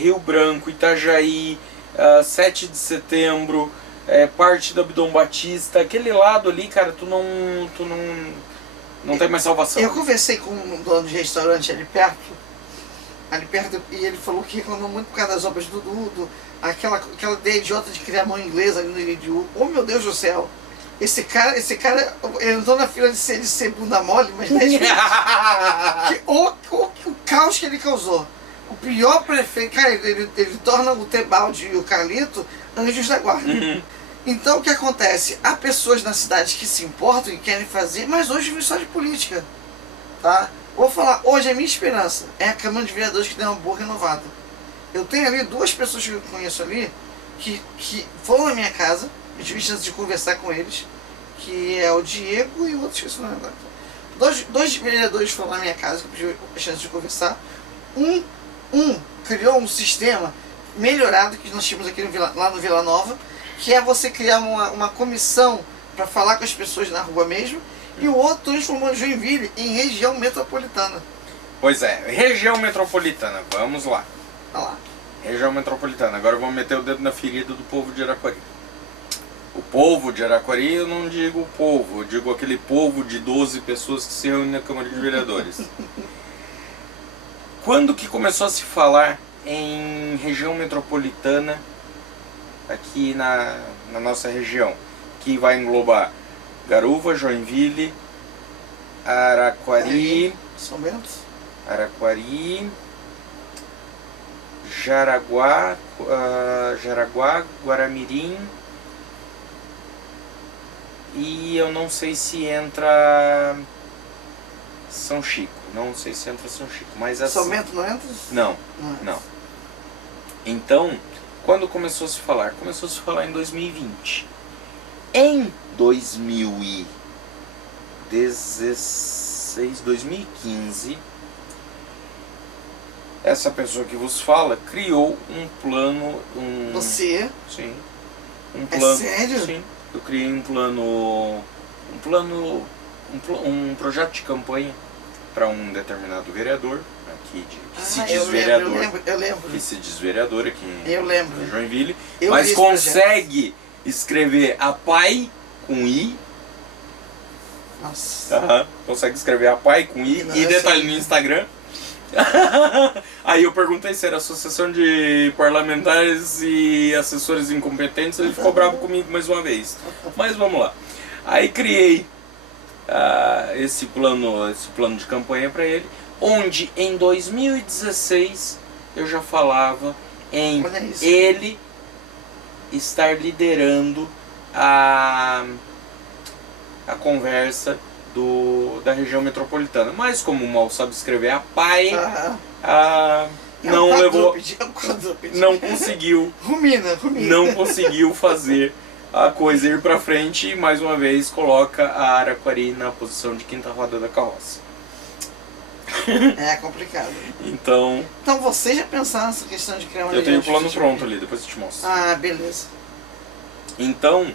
Rio Branco, Itajaí, 7 de setembro... parte do Abdom Batista, aquele lado ali, cara, tu não tem mais salvação. Eu conversei com um dono de restaurante ali perto, e ele falou que reclamou muito por causa das obras aquela ideia idiota de criar mão inglesa ali no Iridiú. Oh, meu Deus do céu! Esse cara, ele entrou na fila de ser bunda mole, mas não é o caos que ele causou. O pior prefeito, cara, ele torna o Tebaldi e o Carlito anjos da guarda. Então o que acontece? Há pessoas na cidade que se importam e querem fazer, mas hoje vive só de política. Tá? Vou falar, hoje a minha esperança é a Câmara de Vereadores que deu uma boa renovada. Eu tenho ali 2 pessoas que eu conheço ali que foram na minha casa, eu tive chance de conversar com eles, que é o Diego e o outro, esqueci o nome agora. Dois vereadores foram na minha casa, que eu tive chance de conversar. Um criou um sistema melhorado que nós tínhamos aqui lá no Vila Nova, que é você criar uma comissão para falar com as pessoas na rua mesmo, e o outro transformou Joinville em região metropolitana. Pois é, região metropolitana, vamos lá. Olha lá. Região metropolitana, agora vamos meter o dedo na ferida do povo de Araquari. O povo de Araquari, eu não digo o povo, eu digo aquele povo de 12 pessoas que se reúne na Câmara de Vereadores. Quando que começou a se falar em região metropolitana aqui na nossa região, que vai englobar Garuva, Joinville, Araquari, São Bento, Araquari, Jaraguá, Guaramirim, e eu não sei se entra São Chico. Não sei se entra São Chico, mas assim... São Bento não entra? Não. Então, quando começou a se falar? Começou a se falar em 2020. Em 2016, 2015, essa pessoa que vos fala criou um plano... Você? Sim. Um plano, sério? Sim. Eu criei um projeto de campanha para um determinado vereador aqui que se diz vereador, eu lembro. que se diz vereador aqui em Joinville, mas consegue escrever a pai com i. Nossa. Consegue escrever a pai com i e detalhe no Instagram. Aí eu perguntei se era associação de parlamentares e assessores incompetentes, ele ficou bravo comigo mais uma vez. Mas vamos lá. Aí criei esse plano de campanha para ele, onde em 2016 eu já falava em ele estar liderando a conversa da região metropolitana. Mas como mal sabe escrever a PAI, não levou, não conseguiu, não conseguiu fazer a coisa ir pra frente e mais uma vez coloca a Araquari na posição de quinta roda da carroça. É complicado. Então você já pensou nessa questão de criar uma... Eu tenho o plano pronto ali, depois eu te mostro. Beleza. Então,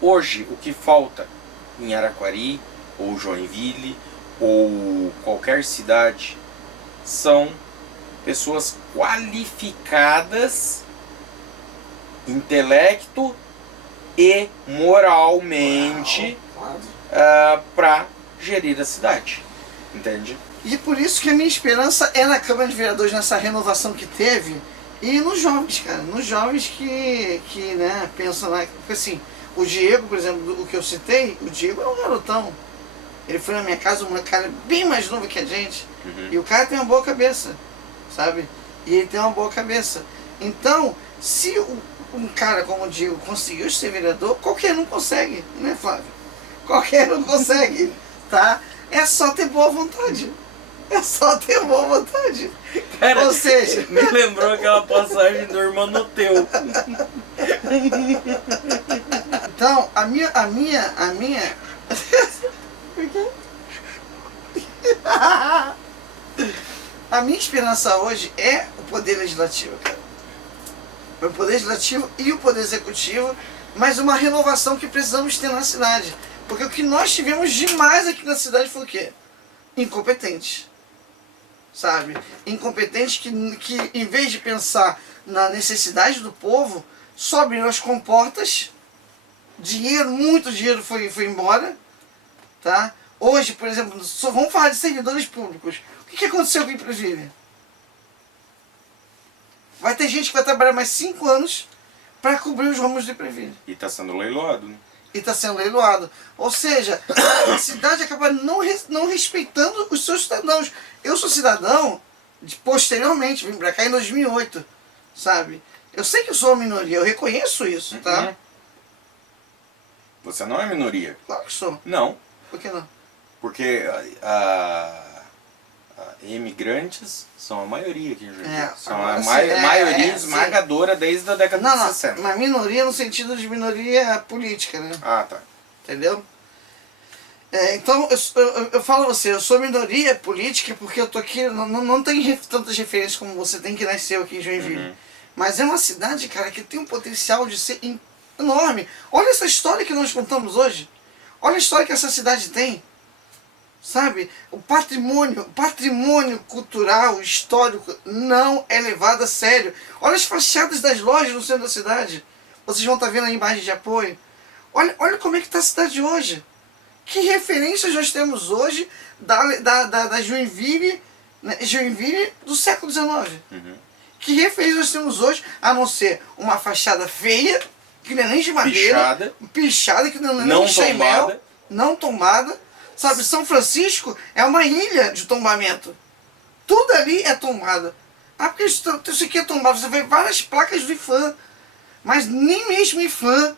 hoje o que falta em Araquari, ou Joinville, ou qualquer cidade, são pessoas qualificadas, intelecto e moralmente, para gerir a cidade. Entende? E por isso que a minha esperança é na Câmara de Vereadores, nessa renovação que teve, e nos jovens, cara. Nos jovens que né, pensam lá. Porque assim, o Diego, por exemplo, o que eu citei, o Diego é um garotão. Ele foi na minha casa, um cara bem mais novo que a gente. E o cara tem uma boa cabeça, sabe? E ele tem uma boa cabeça. Então, se um cara como o Diego conseguiu ser vereador, qualquer um consegue, né, Flávio? Qualquer um consegue, tá? É só ter boa vontade. É só ter boa vontade. Cara, ou seja... me lembrou aquela passagem do Irmão Teu. Então, a minha... Por quê? A minha esperança hoje é o poder legislativo, cara. O poder legislativo e o poder executivo, mas uma renovação que precisamos ter na cidade. Porque o que nós tivemos demais aqui na cidade foi o quê? Incompetentes. Sabe? Incompetentes que em vez de pensar na necessidade do povo, só abriram as comportas, dinheiro, muito dinheiro foi embora, tá? Hoje, por exemplo, vamos falar de servidores públicos. O que aconteceu aqui em Preville? Vai ter gente que vai trabalhar mais 5 anos para cobrir os romos de Preville. E está sendo leiloado, né? E está sendo leiloado. Ou seja, a cidade acaba não respeitando os seus cidadãos. Eu sou cidadão, posteriormente, vim para cá em 2008, sabe? Eu sei que eu sou uma minoria, eu reconheço isso, tá? Você não é minoria. Claro que sou. Não. Por que não? Porque imigrantes são a maioria aqui em Joinville. São a maioria esmagadora desde a década de 60. Uma minoria no sentido de minoria política, né? Tá. Entendeu? Então, eu falo a você, eu sou minoria política porque eu tô aqui, não tem tantas referências como você tem que nasceu aqui em Joinville. Mas é uma cidade, cara, que tem um potencial de ser enorme. Olha essa história que nós contamos hoje. Olha a história que essa cidade tem. Sabe? O patrimônio cultural, histórico, não é levado a sério. Olha as fachadas das lojas no centro da cidade. Vocês vão estar vendo a imagem de apoio. Olha como é que está a cidade hoje. Que referências nós temos hoje da Joinville, né? Joinville do século XIX. Que referências nós temos hoje, a não ser uma fachada feia, que não é nem de madeira, pichada, que não é nem de chaimel, não tombada. Sabe, São Francisco é uma ilha de tombamento. Tudo ali é tombado. Ah, porque isso aqui é tombado. Você vê várias placas do IPHAN, mas nem mesmo o IPHAN,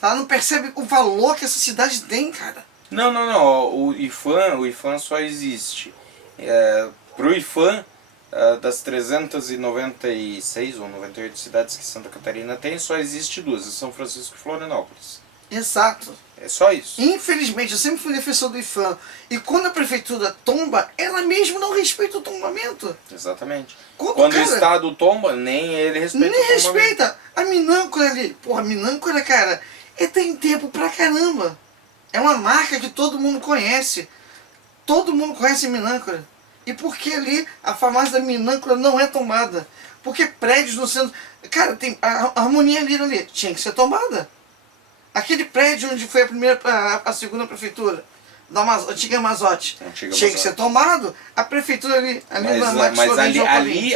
tá? Não percebe o valor que essa cidade tem, cara. Não, não, não. O IPHAN só existe. Pro IPHAN, das 396 ou 98 cidades que Santa Catarina tem, só existe duas, São Francisco e Florianópolis. Exato. É só isso. Infelizmente, eu sempre fui defensor do IPHAN. E quando a prefeitura tomba, ela mesmo não respeita o tombamento. Exatamente. Quando o Estado tomba, nem ele respeita nem o tombamento. respeita. A Minâncora ali, porra, a Minâncora, cara, tem tempo pra caramba. É uma marca que todo mundo conhece. Todo mundo conhece Minâncora. E por que ali a farmácia da Minâncora não é tombada? Porque prédios no centro... Cara, tem a Harmonia ali tinha que ser tombada. Aquele prédio onde foi a segunda prefeitura, da antiga Mazotti, tinha que ser tomado. A prefeitura ali mas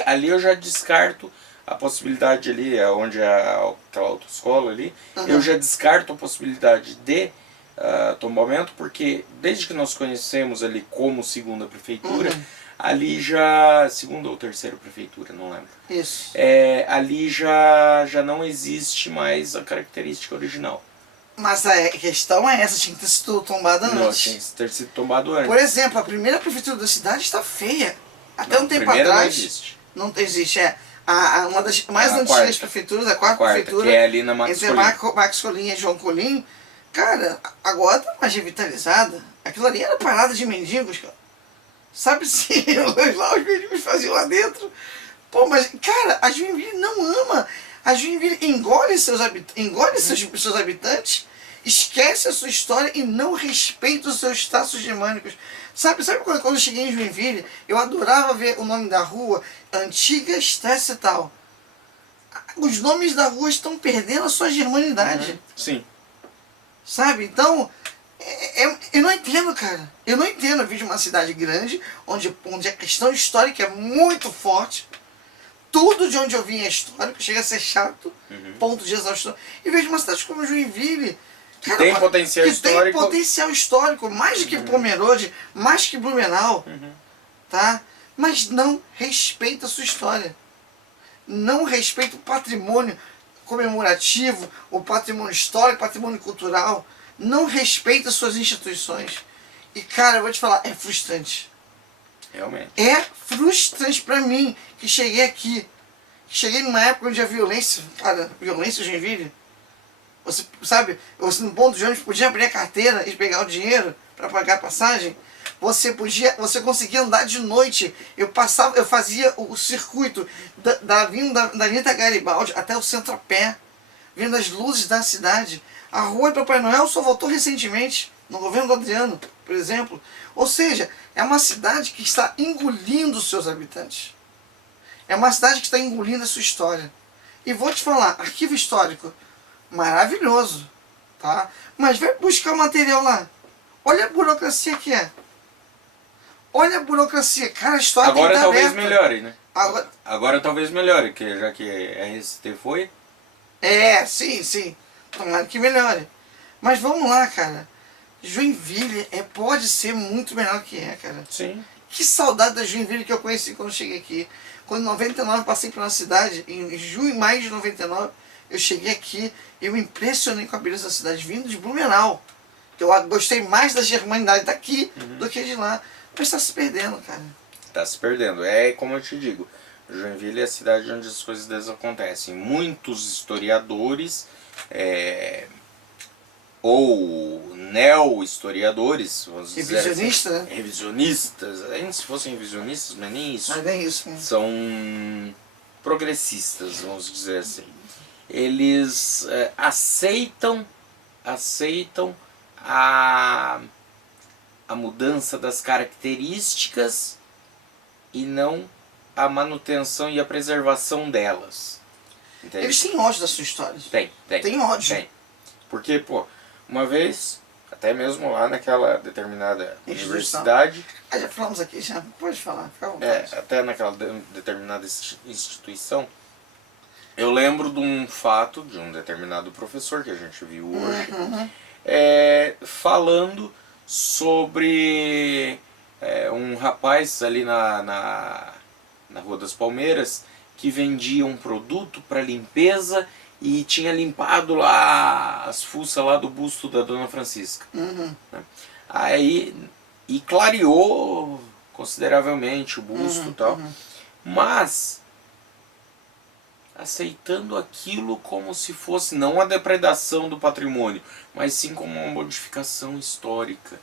ali eu já descarto a possibilidade ali, onde é aquela autoescola ali, eu já descarto a possibilidade de tombamento, porque desde que nós conhecemos ali como segunda prefeitura, ali já, segunda ou terceira prefeitura, não lembro. Isso. Ali já não existe mais a característica original. Mas a questão é essa, tinha que ter sido tombada antes. Não, tinha que ter sido tombado antes. Por exemplo, a primeira prefeitura da cidade está feia. Até um tempo atrás. Não existe. Não existe, uma das mais antigas quarta. prefeituras, a quarta prefeitura. Que é ali na Max Entre Max Colim e João Colim. Cara, agora tá mais revitalizada. Aquilo ali era parada de mendigos, cara. Sabe-se lá os mendigos faziam lá dentro. Pô, mas, cara, a Joinville não ama. A Joinville engole seus habitantes, esquece a sua história e não respeita os seus traços germânicos. Sabe quando eu cheguei em Joinville, eu adorava ver o nome da rua, Antiga Estresse e tal. Os nomes da rua estão perdendo a sua germanidade. Sim. Sabe? Então, eu não entendo, cara. Eu não entendo. Eu vi de uma cidade grande, onde a questão histórica é muito forte. Tudo de onde eu vim é histórico, chega a ser chato, ponto de exaustão. E vejo uma cidade como Joinville, que tem potencial histórico. Tem potencial histórico, mais do que Pomerode, mais que Blumenau, tá? Mas não respeita a sua história. Não respeita o patrimônio comemorativo, o patrimônio histórico, o patrimônio cultural. Não respeita suas instituições. E, cara, eu vou te falar, é frustrante. Realmente. É frustrante pra mim, que cheguei aqui. Cheguei numa época onde a violência, cara, violência em Joinville. Você sabe, você no ponto de ônibus podia abrir a carteira e pegar o dinheiro para pagar a passagem. Você conseguia andar de noite. Eu fazia o circuito vindo da Avenida Garibaldi até o centro a pé, vendo as luzes da cidade. A rua do Papai Noel só voltou recentemente, no governo do Adriano, por exemplo. Ou seja, é uma cidade que está engolindo os seus habitantes. É uma cidade que está engolindo a sua história. E vou te falar, arquivo histórico, maravilhoso, tá? Mas vai buscar o material lá. Olha a burocracia que é. Olha a burocracia. Cara, a história agora tem que talvez aberta. melhore, né? Agora talvez melhore, já que a RST foi. Sim. Tomara que melhore. Mas vamos lá, cara. Joinville pode ser muito melhor que cara. Sim. Que saudade da Joinville que eu conheci quando cheguei aqui. Quando em 99 passei pela cidade, em junho e maio de 99, eu cheguei aqui e eu me impressionei com a beleza da cidade, vindo de Blumenau. Eu gostei mais da germanidade daqui do que de lá. Mas está se perdendo, cara. Está se perdendo. É como eu te digo, Joinville é a cidade onde as coisas acontecem. Muitos historiadores ou neo-historiadores, vamos dizer Revisionista, assim, né? revisionistas, ainda se fossem revisionistas, mas nem isso. Mas nem isso, né? São progressistas, vamos dizer assim. Eles aceitam a mudança das características e não a manutenção e a preservação delas. Entende? Eles têm ódio da sua história. Tem ódio. Tem. Porque, pô, uma vez, até mesmo lá naquela determinada universidade... Já falamos aqui, já pode falar, fica à vontade. Até naquela determinada instituição, eu lembro de um fato de um determinado professor que a gente viu hoje, falando sobre um rapaz ali na Rua das Palmeiras, que vendia um produto para limpeza e tinha limpado lá as fuças lá do busto da Dona Francisca. Uhum. Né? Aí, e clareou consideravelmente o busto e tal. Mas aceitando aquilo como se fosse não a depredação do patrimônio, mas sim como uma modificação histórica.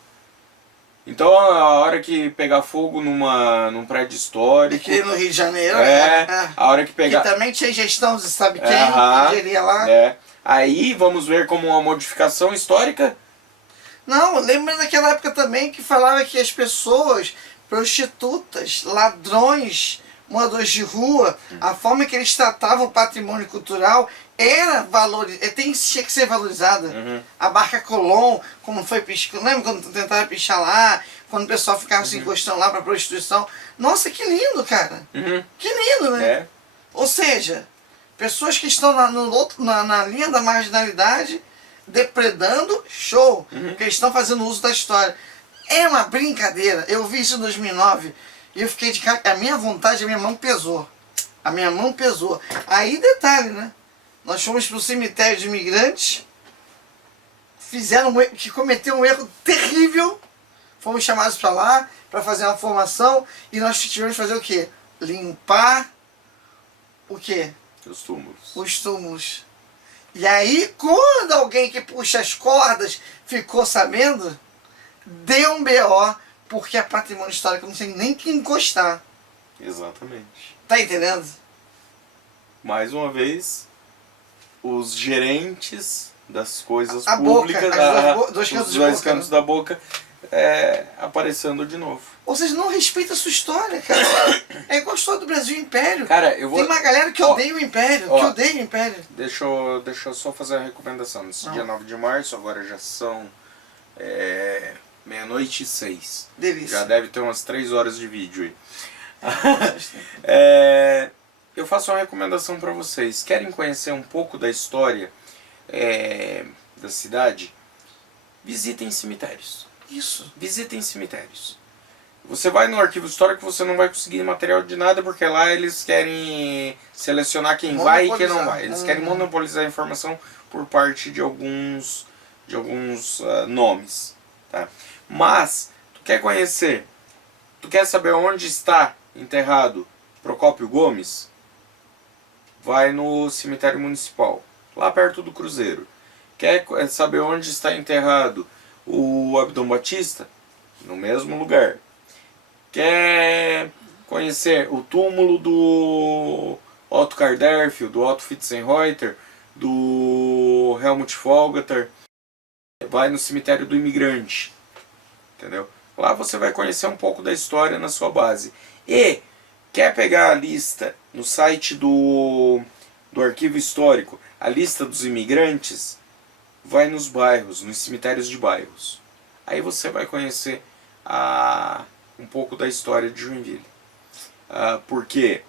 Então a hora que pegar fogo num prédio histórico... Aqui no Rio de Janeiro. A hora que pegar... Que também tinha gestão, você sabe quem, que geria lá. Aí vamos ver como uma modificação histórica. Não, lembra daquela época também que falava que as pessoas, prostitutas, ladrões, moradores de rua, a forma que eles tratavam o patrimônio cultural era tinha que ser valorizada. A Barca Colón, como foi pichado, lembra quando tentaram pichar lá, quando o pessoal ficava se encostando lá para prostituição? Nossa, que lindo, cara! Que lindo, né? Ou seja, pessoas que estão na linha da marginalidade, depredando, show, porque eles estão fazendo uso da história. É uma brincadeira. Eu vi isso em 2009 e eu fiquei de cara. A minha vontade, a minha mão pesou. A minha mão pesou. Aí, detalhe, né? Nós fomos para o cemitério de imigrantes, que cometeu um erro terrível. Fomos chamados para lá para fazer uma formação e nós tivemos que fazer o quê? Limpar o quê? Os túmulos. Os túmulos. E aí, quando alguém que puxa as cordas ficou sabendo, deu um BO, porque é patrimônio histórico, não tem nem que encostar. Exatamente. Tá entendendo? Mais uma vez, os gerentes das coisas A públicas, boca, dois cantos da boca, aparecendo de novo. Ou seja, não respeita a sua história, cara. É igual a história do Brasil Império. Cara, eu vou... Tem uma galera que odeia o Império, que odeia o Império. Deixa eu só fazer uma recomendação. Nesse dia 9 de março, agora já são 00:06. Delícia. Já deve ter umas 3 horas de vídeo aí. Eu faço uma recomendação para vocês. Querem conhecer um pouco da história da cidade? Visitem cemitérios. Isso. Visitem cemitérios. Você vai no arquivo histórico, você não vai conseguir material de nada, porque lá eles querem selecionar quem vai e quem não vai. Eles querem monopolizar a informação por parte de alguns nomes. Tá? Mas, tu quer conhecer, tu quer saber onde está enterrado Procópio Gomes? Vai no cemitério municipal, lá perto do Cruzeiro. Quer saber onde está enterrado o Abdom Batista? No mesmo lugar. Quer conhecer o túmulo do Otto Karderfeld, do Otto Fitzenreuter, do Helmut Folgater? Vai no cemitério do imigrante. Entendeu? Lá você vai conhecer um pouco da história na sua base. E quer pegar a lista no site do arquivo histórico, a lista dos imigrantes? Vai nos bairros, nos cemitérios de bairros. Aí você vai conhecer um pouco da história de Joinville. Porque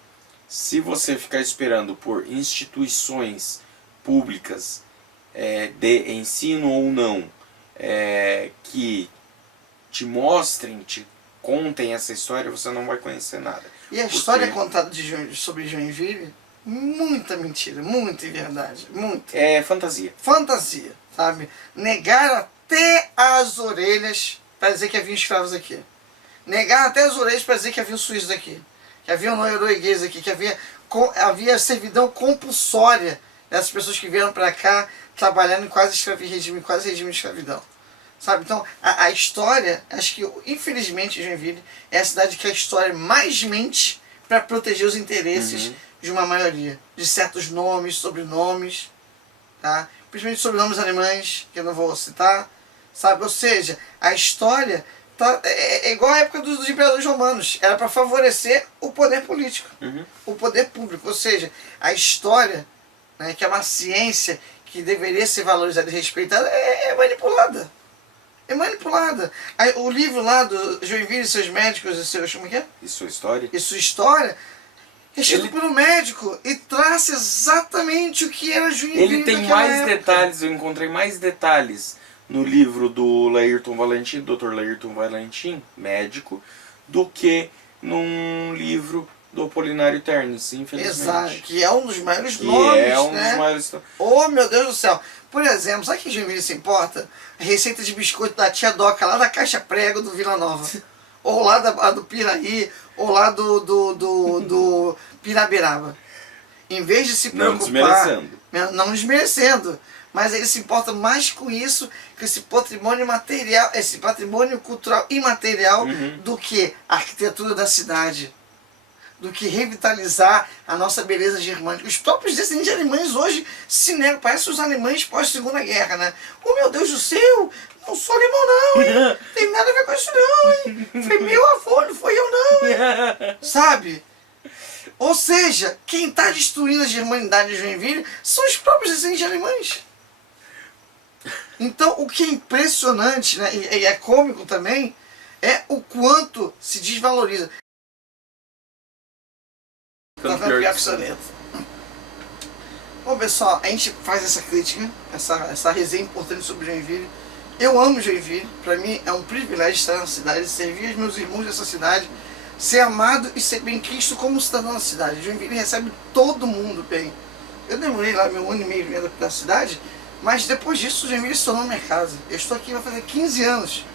se você ficar esperando por instituições públicas de ensino ou não, que te mostrem, te contem essa história, você não vai conhecer nada. E a história contada sobre Joinville, muita mentira, muita inverdade, muita. É fantasia. Fantasia, sabe? Negaram até as orelhas para dizer que havia escravos aqui. Negaram até as orelhas para dizer que havia suíços aqui. Que havia noruegueses aqui, que havia servidão compulsória dessas pessoas que vieram para cá trabalhando em quase regime de escravidão. Sabe? Então, a história, acho que infelizmente Joinville é a cidade que a história mais mente para proteger os interesses de uma maioria, de certos nomes, sobrenomes, tá? Principalmente sobrenomes alemães, que eu não vou citar, sabe? Ou seja, a história é igual a época dos imperadores romanos, era para favorecer o poder político, o poder público, ou seja, a história, né, que é uma ciência que deveria ser valorizada e respeitada, é manipulada. É manipulada. Aí, o livro lá do Joinville e seus médicos e seus... Como é que é? E sua história? E sua história, escrito por um médico e traça exatamente o que era Joinville. Ele tem mais detalhes, eu encontrei mais detalhes no livro do Laírton Valentim, Dr. Laírton Valentim, médico, do que num livro do Apolinário Ternes, infelizmente. Exato, que é um dos maiores nomes, é um né? dos maiores... Oh, meu Deus do céu. Por exemplo, sabe que Joinville se importa? A receita de biscoito da tia Doca, lá da Caixa Prego do Vila Nova. Ou lá do Piraí, ou lá do Pirabiraba. Em vez de se preocupar... Não desmerecendo. Mas ele se importa mais com isso, com esse patrimônio material, esse patrimônio cultural imaterial, do que a arquitetura da cidade. Do que revitalizar a nossa beleza germânica. Os próprios descendentes de alemães hoje se negam, parecem os alemães pós-segunda guerra, né? Oh, meu Deus do céu, não sou alemão não, hein? Tem nada a ver com isso não, hein? Foi meu avô, não foi eu não, hein? Sabe? Ou seja, quem está destruindo a germanidade de Joinville são os próprios descendentes de alemães. Então, o que é impressionante, né, e é cômico também, é o quanto se desvaloriza. Tá vendo pior que soneto. Bom, pessoal, a gente faz essa crítica, essa resenha importante sobre Joinville. Eu amo Joinville, pra mim é um privilégio estar na cidade, servir os meus irmãos dessa cidade, ser amado e ser bem quisto como cidadão da cidade. Joinville recebe todo mundo bem. Eu demorei lá meu ano e meio vindo da cidade, mas depois disso Joinville se tornou minha casa. Eu estou aqui, vai fazer 15 anos.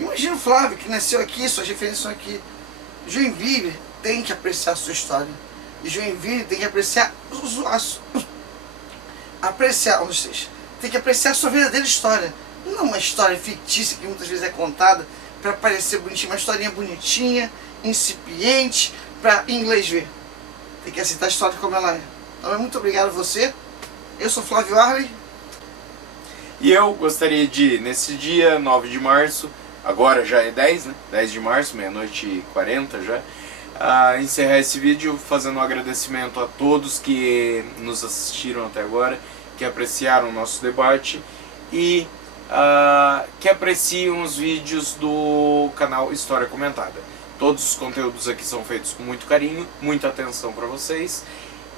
Imagina o Flávio, que nasceu aqui, suas referências são aqui. Joinville tem que apreciar a sua história. E Joinville tem que apreciar tem que apreciar a sua verdadeira história. Não uma história fictícia que muitas vezes é contada para parecer bonitinha, uma historinha bonitinha, incipiente, para inglês ver. Tem que aceitar a história como ela é. Então, muito obrigado a você. Eu sou Flávio Arley. E eu gostaria de, nesse dia 9 de março, agora já é 10, né? 10 de março, meia-noite e 40 já, encerrar esse vídeo fazendo um agradecimento a todos que nos assistiram até agora, que apreciaram o nosso debate e que apreciam os vídeos do canal História Comentada. Todos os conteúdos aqui são feitos com muito carinho, muita atenção para vocês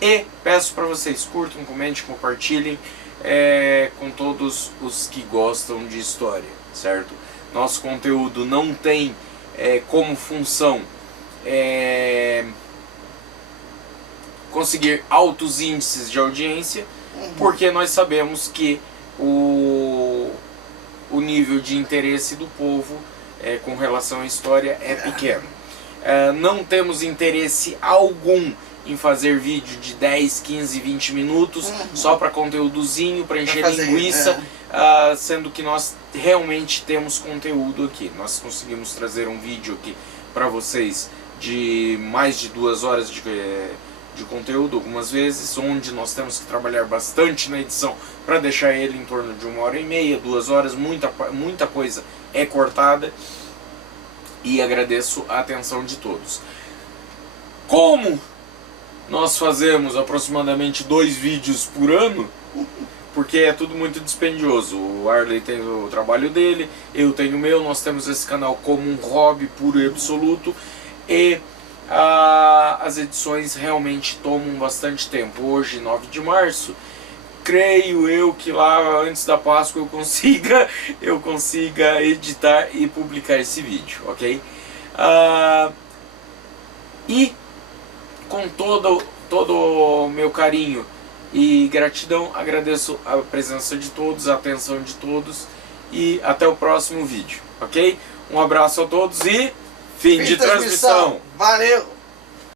e peço para vocês curtam, comentem, compartilhem com todos os que gostam de história, certo? Nosso conteúdo não tem como função conseguir altos índices de audiência, porque nós sabemos que o nível de interesse do povo com relação à história é pequeno. Não temos interesse algum em fazer vídeo de 10, 15, 20 minutos só para conteúdozinho, para encher linguiça, sendo que nós realmente temos conteúdo aqui. Nós conseguimos trazer um vídeo aqui para vocês de mais de 2 horas de conteúdo algumas vezes, onde nós temos que trabalhar bastante na edição para deixar ele em torno de 1h30, 2 horas, muita coisa é cortada, e agradeço a atenção de todos. Como nós fazemos aproximadamente 2 vídeos por ano, porque é tudo muito dispendioso. O Arley tem o trabalho dele, eu tenho o meu, nós temos esse canal como um hobby puro e absoluto, e as edições realmente tomam bastante tempo. Hoje, 9 de março, creio eu que lá antes da Páscoa eu consiga editar e publicar esse vídeo, ok? E com todo o meu carinho e gratidão, agradeço a presença de todos, a atenção de todos e até o próximo vídeo, ok? Um abraço a todos e fim de transmissão. Valeu!